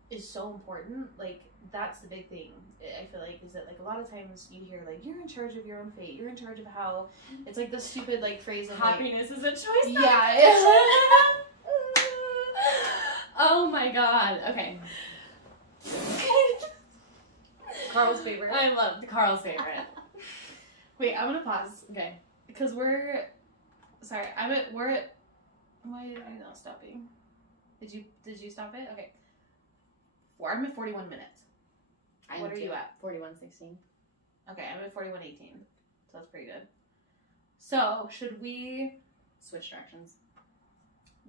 is so important. Like, that's the big thing, I feel like, is that like a lot of times you hear like, you're in charge of your own fate, you're in charge of how, it's like the stupid like phrase of happiness is a choice. Yeah. Oh my god. Okay. Carl's favorite. I love Carl's favorite. Wait, I'm gonna pause. Okay. Because we're at, why did I not stopping? Did you stop it? Okay. I'm at 41 minutes. What are you at? 41:16. Okay, I'm at 41:18. So that's pretty good. So, should we switch directions?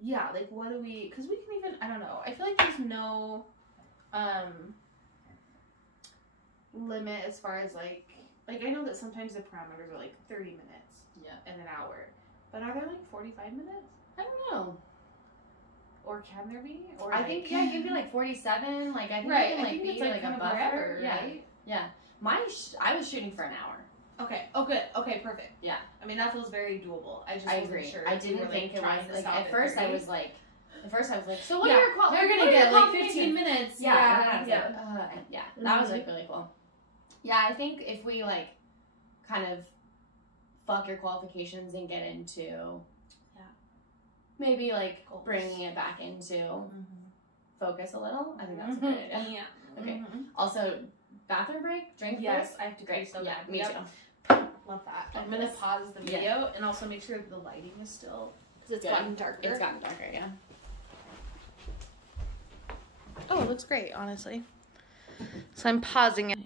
Yeah, like what do we, because we can even, I don't know. I feel like there's no limit as far as like I know that sometimes the parameters are like 30 minutes. Yeah. And an hour. But are there like 45 minutes? I don't know. Or can there be? Or I think it could be like 47. Like I think right. it can I think be it's like a buffer. Forever, Yeah. Right? Yeah. I was shooting for an hour. Okay. Oh, good. Okay, perfect. Yeah. I mean, that feels very doable. I agree. Sure I didn't think it was like at first 30. I was like, At first I was like, so what Yeah, are your they're gonna get like 15 minutes. Yeah. Yeah. That was like really cool. Yeah, I think if we like kind of fuck your qualifications and get into maybe like Goals. bringing it back into Mm-hmm. focus a little, I think that's a great idea. Yeah. Okay. Mm-hmm. Also, bathroom break, drink Yes, break. I have to Great. so Yeah, bad. me Yep. too. Love that. Love I'm gonna this. pause the video and also make sure the lighting is still because it's Good. gotten darker. It's gotten darker, yeah. Oh, it looks great, honestly. So I'm pausing it.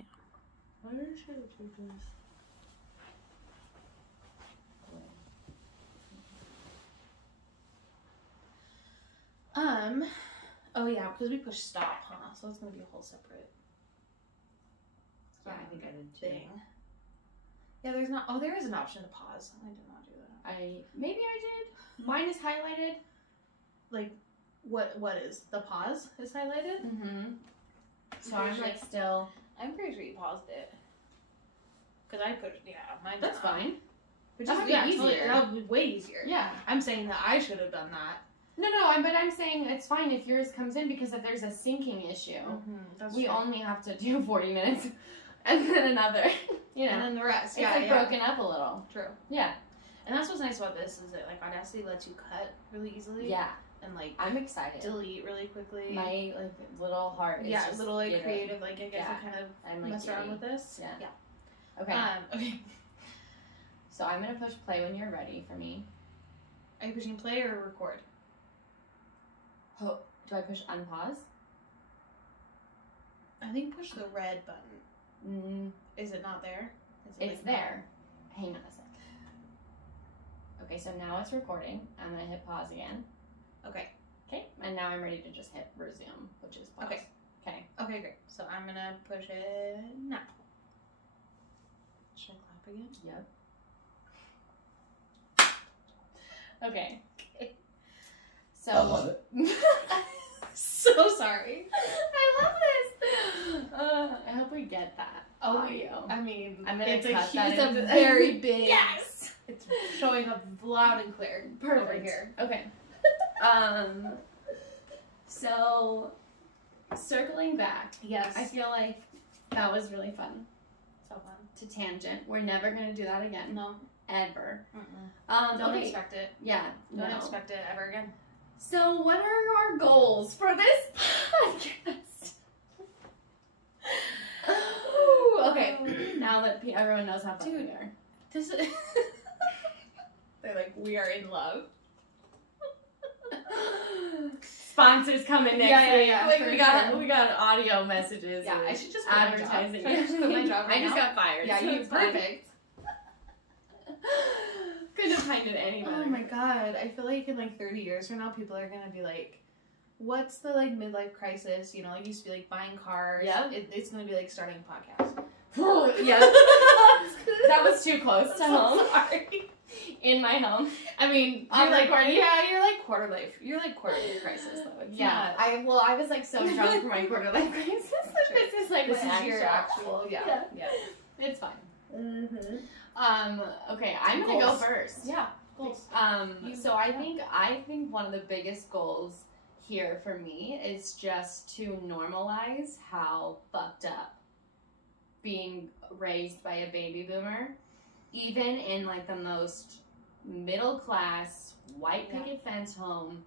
Oh yeah, because we pushed stop, huh? So it's gonna be a whole separate Yeah, I think I did too. thing. Yeah, there's not. Oh, there is an option to pause. I did not do that. Maybe I did. Mine is highlighted. Like, what is the pause is highlighted? Mm-hmm. So Pretty I'm sure- like still. I'm pretty sure you paused it. Cause I pushed. Yeah, mine. That's fine. Which That is would be totally- easier. that would be way easier. Yeah. I'm saying that I should have done that. No, but I'm saying it's fine if yours comes in because if there's a syncing issue, That's we true. only have to do 40 minutes and then another. You know, And then the rest. it's Yeah, like yeah. broken up a little. True. Yeah. And that's what's nice about this is that like Audacity lets you cut really easily. Yeah. And like I'm excited. delete really quickly. My like little heart is yeah, just little like you know, creative like I guess yeah. I kind of I'm like mess around giddy. with this. Yeah. Yeah. Okay. Okay. So I'm gonna push play when you're ready for me. Are you pushing play or record? Do I push unpause? I think push the red button. Is it not there? Is it It's like, there. Hang on a sec. Okay, so now it's recording. I'm gonna hit pause again. Okay. Okay, and now I'm ready to just hit resume, which is pause. Okay. Okay. Okay, great. So I'm gonna push it now. Should I clap again? Yep. Okay. So I love it. So sorry. I love this. I hope we get that audio. I mean, I'm gonna it's cut that it's a into- very big. Yes. It's showing up loud and clear. Perfect. Over here. Okay. So circling back, Yes. I feel like that was really fun. So fun. To tangent. We're never gonna do that again. No. Ever. Don't Okay. expect it. Yeah. Don't No. expect it ever again. So what are our goals for this podcast? Ooh, okay. Now that everyone knows how fun we Dude. are. This is. They're like, we are in love. Sponsors coming next Yeah, yeah, week. yeah, Like for we got audio messages. Yeah, and I should just quit my job. advertising. Should I just quit my job right I just now? got fired. Yeah, so you it's fine. perfect. Couldn't have timed it any better. Oh my god, I feel like in like 30 years from now, people are gonna be like, what's the like midlife crisis? You know, like used to be like buying cars. Yeah. It's gonna be like starting a podcast. Yeah. That was too close to I'm home. so sorry. In my home. I mean, On you're like, recording? yeah, you're like quarter life. You're like quarter life crisis though. It's Yeah. not- I was like so drunk for my quarter life crisis. This is like This my is your actual, Yeah. yeah. It's fine. Mm-hmm. Okay, I'm gonna go Goals. first. Yeah. Goals. So I think one of the biggest goals here for me is just to normalize how fucked up being raised by a baby boomer, even in like the most middle class white Yeah. picket fence home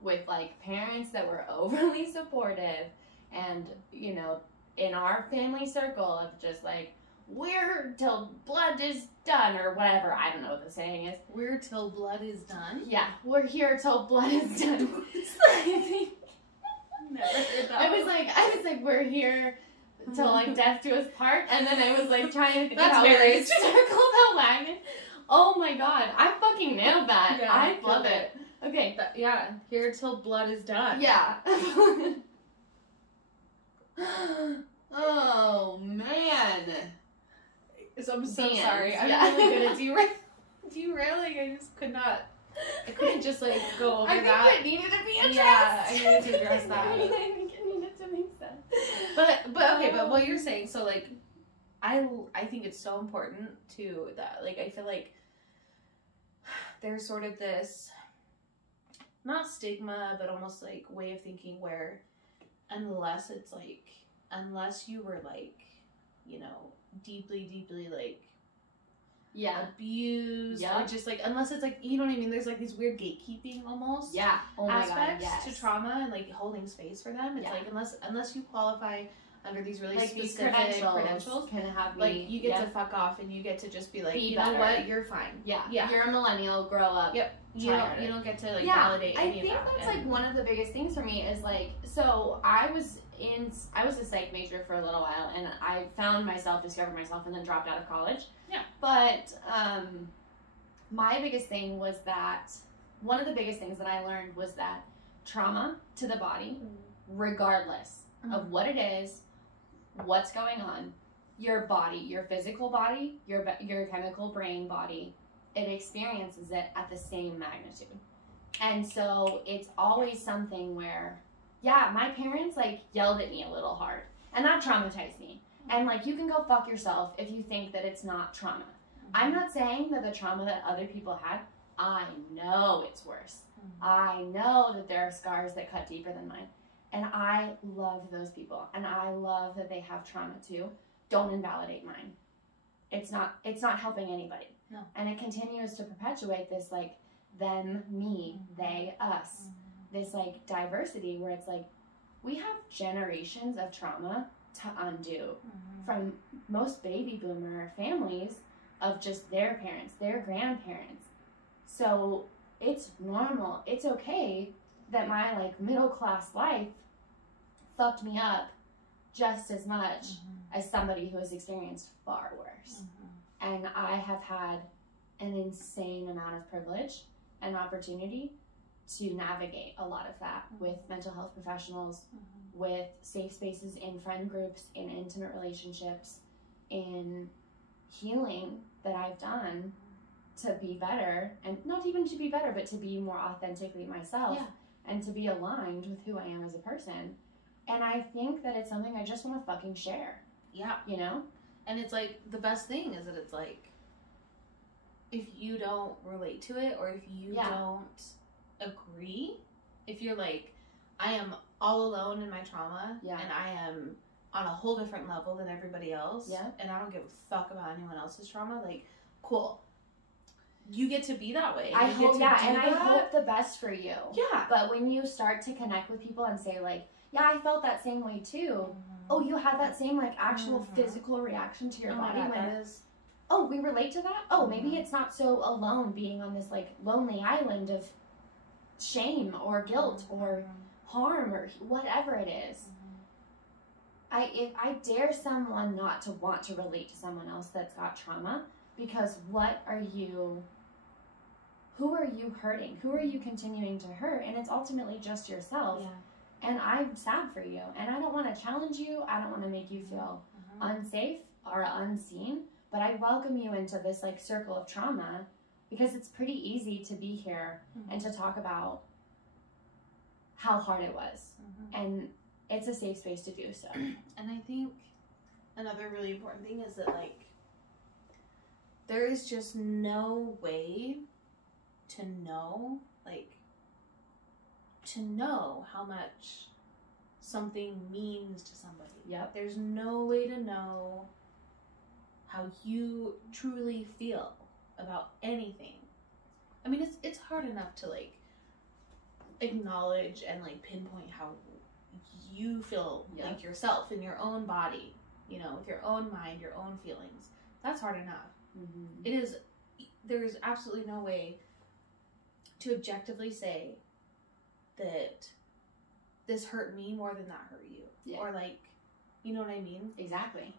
with like parents that were overly supportive, and you know, in our family circle of just like, we're till blood is done or whatever. I don't know what the saying is. We're till blood is done. Yeah, we're here till blood is done. I think Never heard that. I was like, we're here till like death do us part, and then I was like trying to think That's of how very we circle the wagon. Oh my god, I fucking nailed that. Yeah, I killed love it. Okay, Yeah, here till blood is done. yeah. Oh man. So I'm so The end. sorry. I'm Yeah. really good at derailing. I just could not. I couldn't just like go over I think that. it needed to be addressed. Yeah, I needed to address that. I think it needed to make sense. But okay, but what you're saying, so like, I think it's so important to that. Like, I feel like there's sort of this not stigma, but almost like way of thinking where unless it's like, unless you were like, you know, deeply like abused or just like, unless it's like, you know what I mean, there's like these weird gatekeeping almost aspects to trauma and like holding space for them. It's like unless you qualify under these really like specific these credentials can have like you get to fuck off and you get to just be like, you know what, you're fine. You're a millennial, grow up. You don't get to like validate any of that. I think that's like one of the biggest things for me is like, so I was a psych major for a little while and I discovered myself and then dropped out of college. But my biggest thing was that one of the biggest things that I learned was that trauma to the body, regardless of what it is, what's going on, your body, your physical body, your chemical brain body, it experiences it at the same magnitude. And so it's always something where, my parents like yelled at me a little hard and that traumatized me. And like, you can go fuck yourself if you think that it's not trauma. I'm not saying that the trauma that other people had, I know it's worse. I know that there are scars that cut deeper than mine. And I love those people. And I love that they have trauma too. Don't invalidate mine. It's not helping anybody. No. And it continues to perpetuate this like them, me, they, us. This like diversity where it's like we have generations of trauma to undo from most baby boomer families of just their parents, their grandparents. So it's normal. It's okay that my like middle class life fucked me up just as much as somebody who has experienced far worse. And I have had an insane amount of privilege and opportunity to navigate a lot of that with mental health professionals, with safe spaces in friend groups, in intimate relationships, in healing that I've done to be better, and not even to be better, but to be more authentically myself and to be aligned with who I am as a person. And I think that it's something I just want to fucking share. You know? And it's like, the best thing is that it's like, if you don't relate to it or if you don't agree, if you're like, I am all alone in my trauma and I am on a whole different level than everybody else and I don't give a fuck about anyone else's trauma, like, cool. You get to be that way. I hope, I hope the best for you. Yeah. But when you start to connect with people and say like, I felt that same way too. Oh, you had that same like actual physical reaction to your body when oh, we relate to that? Oh, maybe it's not so alone being on this like lonely island of shame or guilt or harm or whatever it is. If I dare someone not to want to relate to someone else that's got trauma, because who are you hurting? Who are you continuing to hurt? And it's ultimately just yourself. And I'm sad for you. And I don't want to challenge you. I don't want to make you feel unsafe or unseen. But I welcome you into this like circle of trauma because it's pretty easy to be here and to talk about how hard it was. And it's a safe space to do so. And I think another really important thing is that like there is just no way to know how much something means to somebody. There's no way to know how you truly feel about anything. I mean, it's hard enough to like acknowledge and like pinpoint how you feel like yourself in your own body, you know, with your own mind, your own feelings. That's hard enough. There's absolutely no way to objectively say that this hurt me more than that hurt you. Or like, you know what I mean? Exactly.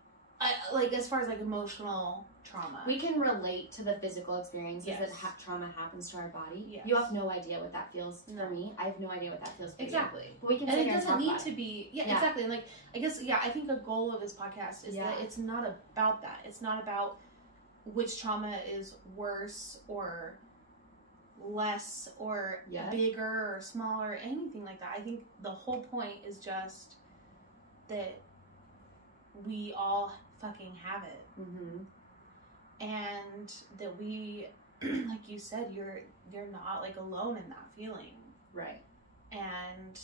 Like as far as like emotional trauma. We can relate to the physical experiences that trauma happens to our body. You have no idea what that feels for me. I have no idea what that feels for you. But we can and it doesn't need to be, exactly. And like, I guess, I think a goal of this podcast is that it's not about that. It's not about which trauma is worse or less or bigger or smaller, anything like that. I think the whole point is just that we all fucking have it. And that we, like you said, you're not like alone in that feeling. Right. And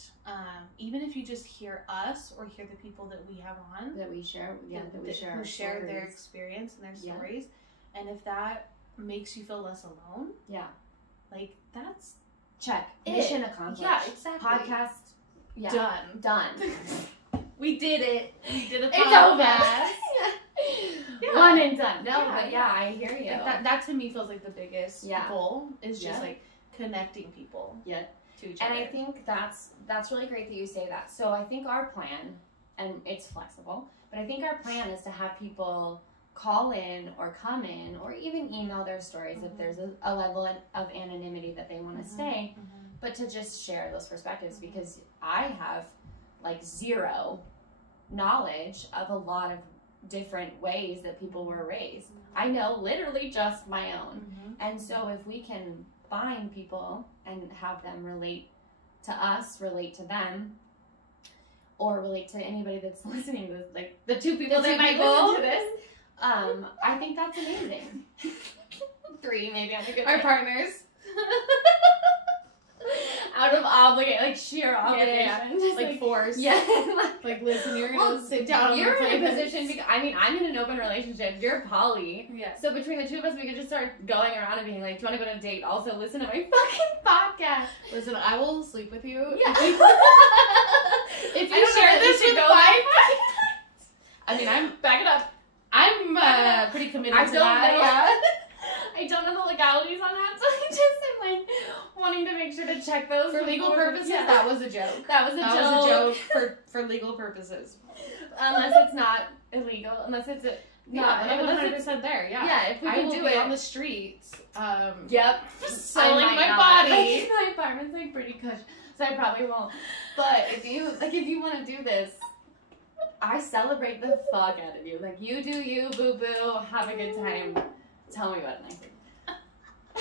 even if you just hear us or hear the people that we have on That we share, who our share their stories. experience and their Yeah. stories, and if that makes you feel less alone, Yeah. like that's Check. It. Mission accomplished. Yeah, exactly. Podcast. Yeah. done. Done. We did it. We did a It's podcast. over. Yeah. One and done. No, Yeah, but yeah, I hear you. Like that to me feels like the biggest Yeah. goal is just Yeah. like connecting people Yeah. to each And other. I think that's really great that you say that. So I think our plan, and it's flexible, but I think our plan is to have people call in or come in or even email their stories if there's a level of anonymity that they want to stay, but to just share those perspectives because I have like zero knowledge of a lot of different ways that people were raised. I know literally just my own. And so if we can find people and have them relate to us, relate to them, or relate to anybody that's listening to this, like the two people that might listen to this, I think that's amazing. 3 maybe on a good Our day. partners. Out of sheer obligation. Yeah. Just Like force. yeah. Like listen, you're Well, gonna sit down on you're the in a plane. position because I'm in an open relationship. You're poly. Yeah. So between the two of us, we could just start going around and being like, "Do you want to go on a date? Also, listen to my fucking podcast." Listen, I will sleep with you. Yeah. If I you don't know share that this we should with go five, there. I mean, I'm Back it up. pretty committed I to don't that. know. Yeah. I don't know the legalities on that, so I just am like wanting to make sure to check those For legal before- purposes, yeah. that was a joke. That was a That joke. was a joke for legal purposes. Unless it's not illegal. Unless it's a Yeah, I'm unless it's 100% there. Yeah. yeah. If we I can will do be it on the streets. Yep. Selling I might my not. body. Like, my apartment's like pretty cush, so I probably won't. But if you want to do this, I celebrate the fuck out of you. Like you do you, boo boo. Have a good time. Tell me what nice.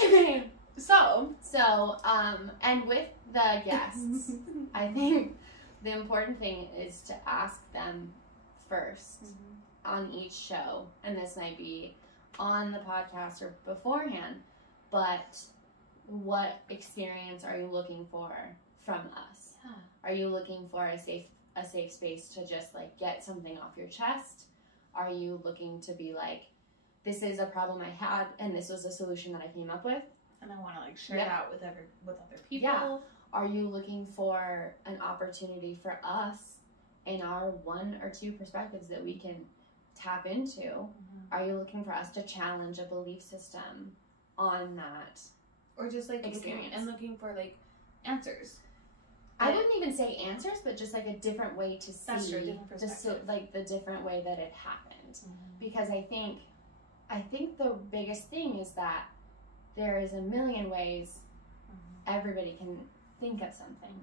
Okay. So, And with the guests, I think the important thing is to ask them first on each show, and this might be on the podcast or beforehand, but what experience are you looking for from us? Yeah. Are you looking for a safe space to just like get something off your chest? Are you looking to be like, this is a problem I had and this was a solution that I came up with? and I want to like share Yeah. it out with other people. Yeah. Are you looking for an opportunity for us in our 1 or 2 perspectives that we can tap into? Are you looking for us to challenge a belief system on that? Or just like Experience. looking for like answers. I wouldn't even say answers, but just like a different way to see, That's true, different just perspective. like the different way that it happened. Because I think the biggest thing is that there is a million ways everybody can think of something.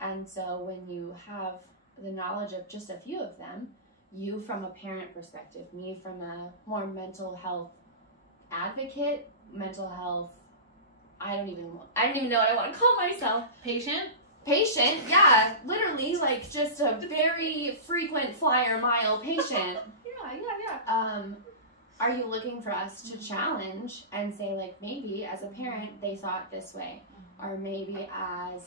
And so when you have the knowledge of just a few of them, you from a parent perspective, me from a more mental health advocate, mental health, I don't even know what I want to call myself. Patient. Patient, yeah, literally like just a very frequent flyer mile patient. Yeah. Are you looking for us to challenge and say like maybe as a parent they saw it this way, or maybe as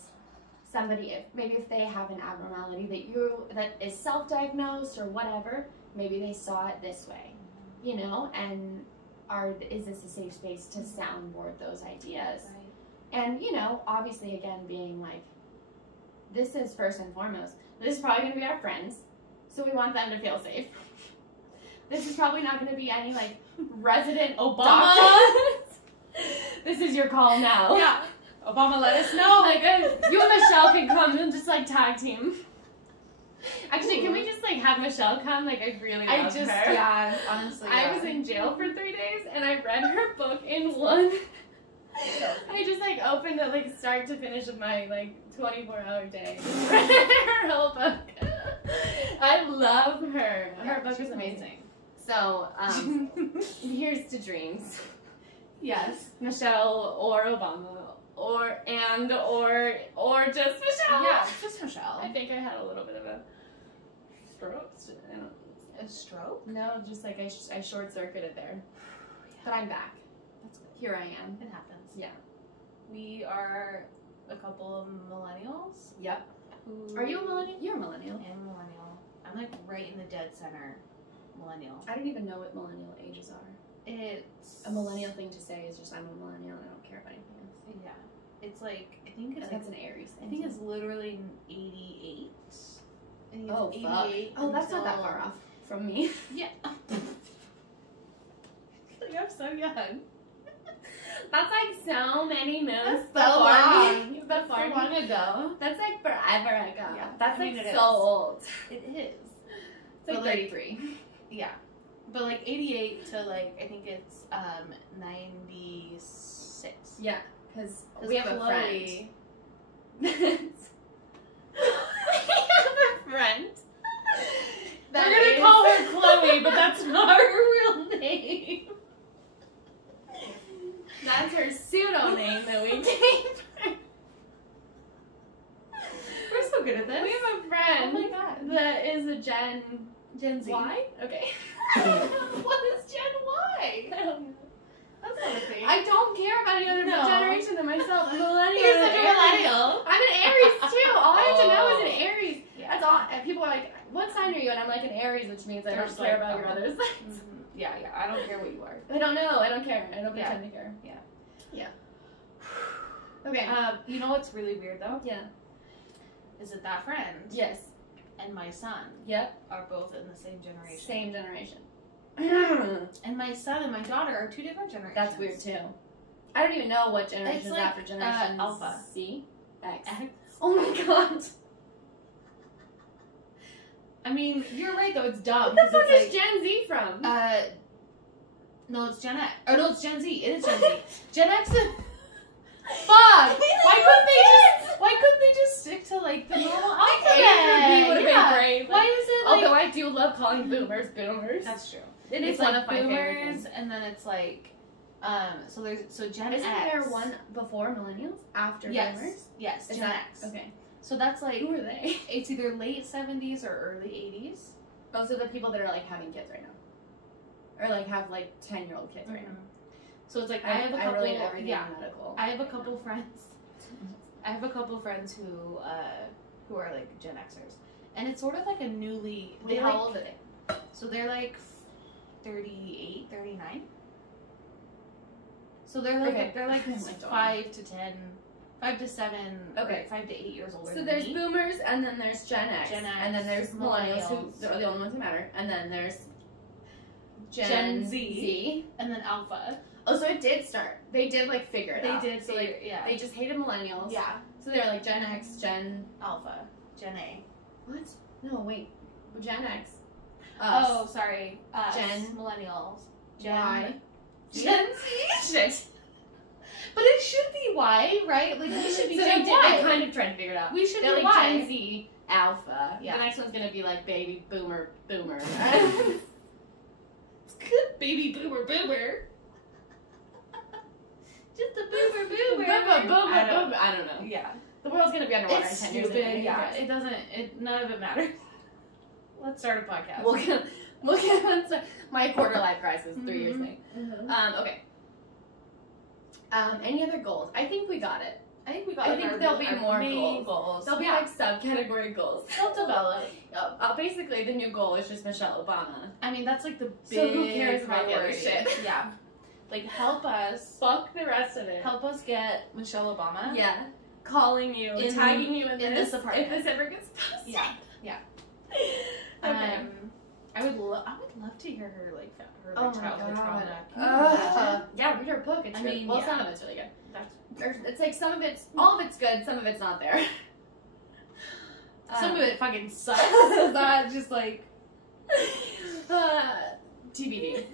somebody if they have an abnormality that is self-diagnosed or whatever, maybe they saw it this way, and is this a safe space to soundboard those ideas? Right. And obviously again being like, this is first and foremost, this is probably going to be our friends, so we want them to feel safe. This is probably not going to be any like resident Obama. doctors. This is your call now. Yeah. Obama, let us know. Like you and Michelle can come and just like tag team. Actually, can we just like have Michelle come? Like I really love her. Yeah, honestly. I was in jail for 3 days and I read her book in one. I just like opened it like start to finish of my like 24-hour day. Just read her whole book. I love her. Her book is amazing. So, here's to dreams. Yes. Michelle or Obama or just Michelle. Yeah, just Michelle. I think I had a little bit of a stroke. A stroke? No, just like I short circuited there. But I'm back. That's good. Here I am. It happens. Yeah. We are a couple of millennials. Yep. Who Are you a millennial? You're a millennial. I am a millennial. I'm like right in the dead center. Millennial. I don't even know what millennial ages are. It's A millennial thing to say is just I'm a millennial and I don't care about anything else. Yeah. It's like I think it's And that's an Aries I thing. think it's literally 88. I think it's Oh, fuck. 88 Oh, that's not that until- far off from me. Yeah. I'm so young. That's like so many moons. That's so long. That's So so long ago. That's like forever ago. Yeah, That's I mean, like it so is. old. It is. It's like But, like, 33. Yeah. But like 88 to like I think it's 96. Yeah, because 'Cause we have a friend. Chloe- we have a friend. that We're gonna is- call her Chloe, but that's not her real name. That's her pseudo name that we gave her. We're so good at this. We have a friend Oh my god. that is a Gen Gen Z. Y. Okay. What is Gen Y? I don't know. That's not a thing. I don't care about any other No. generation than myself. I'm a millennial. You're I'm such a an Aries. millennial. I'm an Aries too. All I have to know is an Oh. Aries. Yeah. That's all. And people are like, "What sign are you?" And I'm like an Aries, which means I They're don't just care like, about your oh. other signs. Mhm. Yeah, yeah. I don't care what you are. I don't know. I don't care. I don't Yeah. pretend to care. Yeah. Yeah. Okay. You know what's really weird though? Yeah. Is that that friend Yes. and my son Yep. are both in the same generation. Same generation. And my son and my daughter are 2 different generations. That's weird too. I don't even know what generation It's is like, after generation Alpha. C. X. X. Oh my god. I mean, you're right though. It's dumb. What the 'cause fuck it's is Gen Z from? no, it's Gen X. Or no, it's Gen Z. It is Gen Z. Gen X. Fuck! Why couldn't they just stick to like the normal alphabet? A or B would have Yeah. been great. Why is it like? Although I do love calling boomers boomers. That's true. It It's is one like of my favorite boomers, things. and then it's like, so Gen Isn't X. there one before millennials? After Yes. boomers? Yes. Is Gen that X. okay? So that's like Who are they? it's either late 70s or early 80s. Oh, so the people that are like having kids right now, or like have like 10-year-old kids right now. So it's like I have a couple. relate everything Yeah. to medical. I have a couple friends. I have a couple friends who are like Gen Xers, and it's sort of like a newly. Wait, They how like, old are they? So they're like 38, 39. So they're like Okay. they're like Oh my God. 5 to 10, 5 to 7, Okay. 5 to 8 years older. So than there's me. boomers, and then there's Gen X, Gen X, and then there's millennials, who millennials. are the only ones who matter, and then there's Gen Z. and then Alpha. Oh, so it did start. They did like figure it They out. did. So like yeah. they just hated millennials. Yeah. So they're like Gen X, Gen Alpha. Gen A. what? No, wait. Gen X. Us. Oh, sorry. Gen millennials. Gen Y. Gen Z. Shit. But it should be Y, right? Like we should be So Gen they Y. kind of tried to figure it out. We should They're be like Y. Gen Z Alpha. Yeah. The next one's gonna be like baby boomer boomer. Good baby boomer boomer. Just a boomer boomer. I don't know. Yeah. The world's gonna be underwater It's in 10 years. stupid. anyway. Yeah. It doesn't. None of it matters. Let's start a podcast. We'll get into my quarter life crisis 3 years Mhm. thing. Mhm. Okay. Any other goals? I think we got it. I think we got. I think our- there'll be our more main goals. There'll be Yeah. like subcategory goals. They'll develop. Basically, the new goal is just Michelle Obama. I mean, that's like the big. So who cares about the other priority. shit? Yeah. Like help us. Fuck the rest of it. Help us get Michelle Obama. Yeah. Calling you, In- tagging you in this this apartment. if this ever gets posted. Yeah. Yeah. Okay. I would love to hear her like her Oh my childhood God. trauma. Can you imagine? Yeah, read her book. It's I really, mean, well, yeah. some of it's really good. That's It's like some of it's, all of it's good, some of it's not there. some of it fucking sucks. Not just like TBD.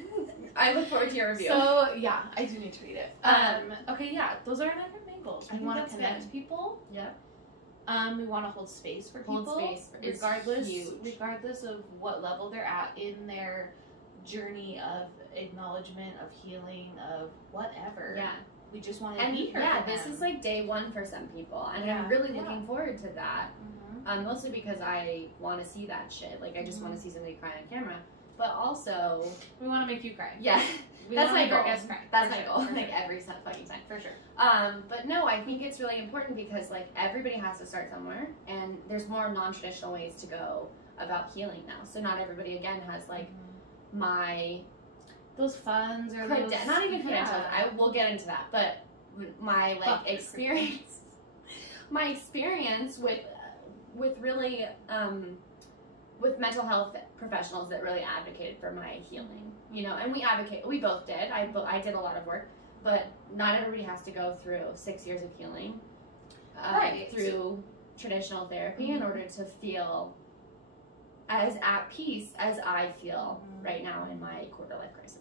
I look forward to your review. so. Yeah, I do need to read it. Okay, yeah, those are like our main goals. I We think want that's to connect good. people. Yep. We want to hold space for Hold people. space is regardless, huge. regardless of what level they're at in their journey of acknowledgement, of healing, of whatever. Yeah. We just want to And be here. yeah, for this them. is like day one for some people. And Yeah. I'm really Yeah. looking forward to that. Mhm. Mostly because I want to see that shit. Like, I just want Mhm. to see somebody cry on camera. but also, We want to make you cry. yeah, We that's wanna my make goal. our guests cry. That's For my sure, goal. for Like sure. every fucking time. For sure. But no, I think it's really important because like everybody has to start somewhere, and there's more non-traditional ways to go about healing now. So not everybody again has like my Those funds or those, not even credentials. I will get into that, but my like Fuck. experience, my experience with really with mental health professionals that really advocated for my healing, you know, and we both did. I did a lot of work, but not everybody has to go through 6 years of healing, Right. through traditional therapy in order to feel as at peace as I feel right now in my quarter life crisis.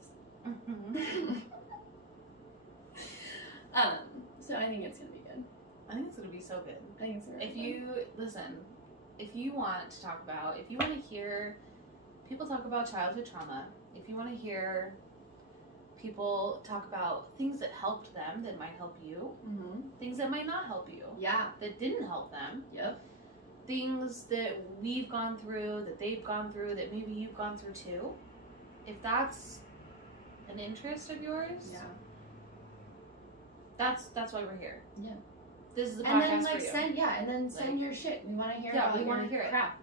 So I think it's gonna be good. I think it's gonna be so good. I think it's gonna be If you want to talk about, if you want to hear people talk about childhood trauma, if you want to hear people talk about things that helped them that might help you, things that might not help you, Yeah. that didn't help them, Yep. things that we've gone through, that they've gone through, that maybe you've gone through too, if that's an interest of yours, Yeah. that's why we're here. Yeah. This is the podcast And then like for you. send Like, your shit. We want to hear. yeah, about we want to your hear it. crap.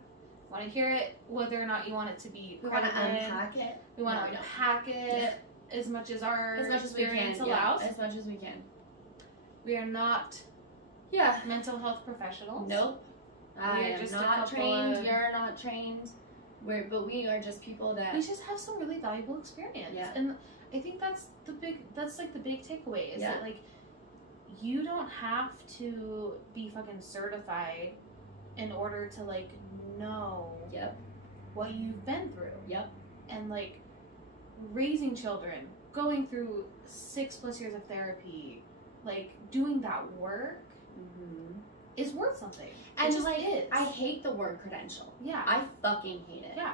Want to hear it, whether or not you want it to be We want to credited. unpack it We want No, to we don't. unpack it as much as our as much as we can. experience Yeah, allows. as much as we can. We are not Yeah. mental health professionals. Nope. I We are am just a not couple trained. of- You're not trained. But we are just people that. We just have some really valuable experience. Yeah. And I think that's like the big takeaway is Yeah. that like you don't have to be fucking certified in order to like know Yep. what you've been through. Yep. And like raising children, going through 6+ years of therapy, like doing that work is worth something. And it just like, is. I hate the word credential. Yeah. I fucking hate it. Yeah.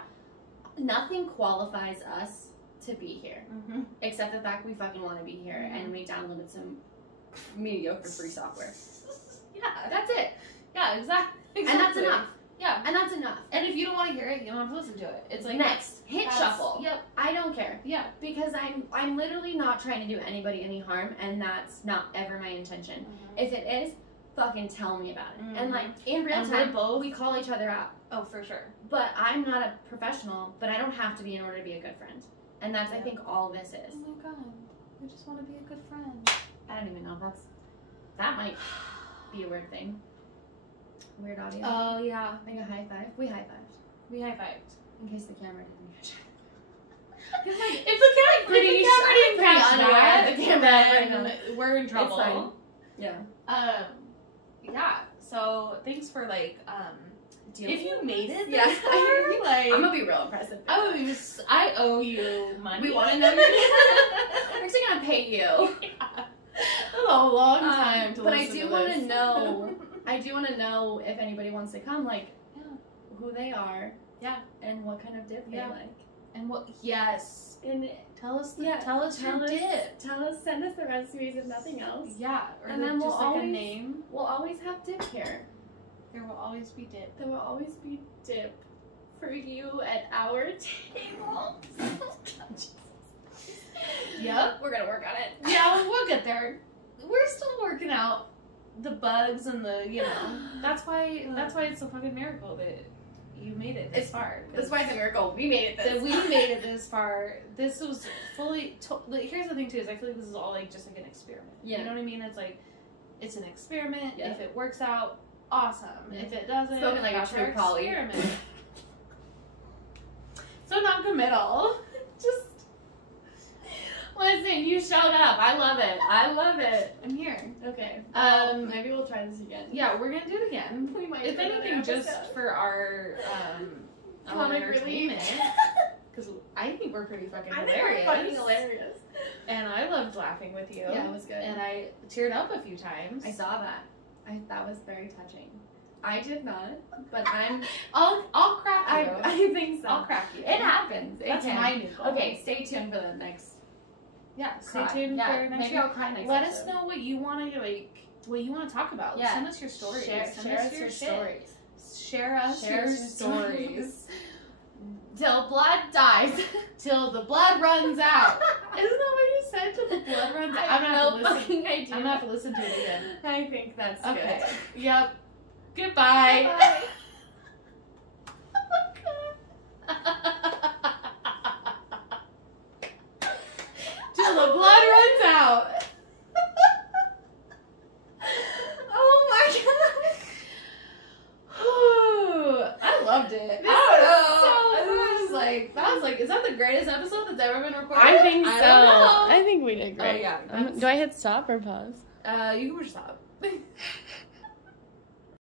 Nothing qualifies us to be here Mm-hmm. except the fact we fucking want to be here and we downloaded some mediocre free software. Yeah. That's it. Yeah, exactly. And that's enough. Yeah. And that's enough. And if you don't want to hear it, you don't have to listen to it. It's like Next, hit that's- shuffle. Yep. I don't care Yeah. because I'm literally not trying to do anybody any harm, and that's not ever my intention. If it is, fucking tell me about it. And like in real And time, we're both- we call each other out. Oh, for sure. But I'm not a professional, but I don't have to be in order to be a good friend. And that's I Yeah. think all this is. Oh my god. I just want to be a good friend. I don't even know if that might be a weird thing. Weird audio. Oh yeah. Like a high five. We high fived. We high fived. In case the camera didn't catch it. If the camera pretty didn't catch sure- that, the camera then right we're in trouble. It's fine. Yeah. Yeah. So thanks for like if you made it this Yeah. far, like I'm gonna be real impressive. I owe you money. We want to know. We're actually gonna pay you. That's a long time to but I listen do to want this. to know. I do want to know if anybody wants to come, like Yeah. who they are. Yeah. And what kind of dip Yeah. they like. And what? Yes. And Tell us. Yeah, Tell us your dip. Tell us, send us the recipes if nothing else. Yeah. Or And like then we'll just like a always- name. We'll always have dip here. There will always be dip. There will always be dip for you at our table. Yep. We're gonna work on it. Yeah, we'll get there. We're still working out the bugs and the That's why it's a fucking miracle that you made it this far. That's why it's a miracle. We made it this That we far. made it this far. This was fully. Here's the thing too: is I feel like this is all like just like an experiment. Yeah. You know what I mean? It's like it's an experiment. Yeah. If it works out, awesome. Yeah. If it doesn't, Spoken like a that's true our poly. experiment. So non-committal. Just Listen, you showed up. I love it. I love it. I'm here. Okay. Maybe we'll try this again. Yeah, we're gonna do it again. We might. If do another anything, just episode. for our Comic entertainment. relief. Because I think we're pretty fucking I think hilarious. we're fucking hilarious. And I loved laughing with you. Yeah, it was good. And I teared up a few times. I saw that. That was very touching. I did not, but I'll crack you. I think so. I'll crack you. It happens. It That's can. my new goal. Okay, stay tuned for the next. Yeah, stay cry. tuned Yeah, for next maybe week. I'll cry next Let episode. us know what you want to talk about. Yeah. Send us your stories. Share Send us us your shit. stories. Share us Share your us your stories. Tell till blood dies, till the blood runs out. Isn't that what you said? Till the blood runs out. I'm gonna have to listen. I'm gonna have to listen to it again. I think that's Okay. good. Yep. Goodbye. Bye. Till the blood runs out. Oh my god. I loved it. This I don't is know. so It was like that was like, is that the greatest episode that's ever been recorded? I think so. I don't know. I think we did great. yeah, Do I hit stop or pause? You can stop.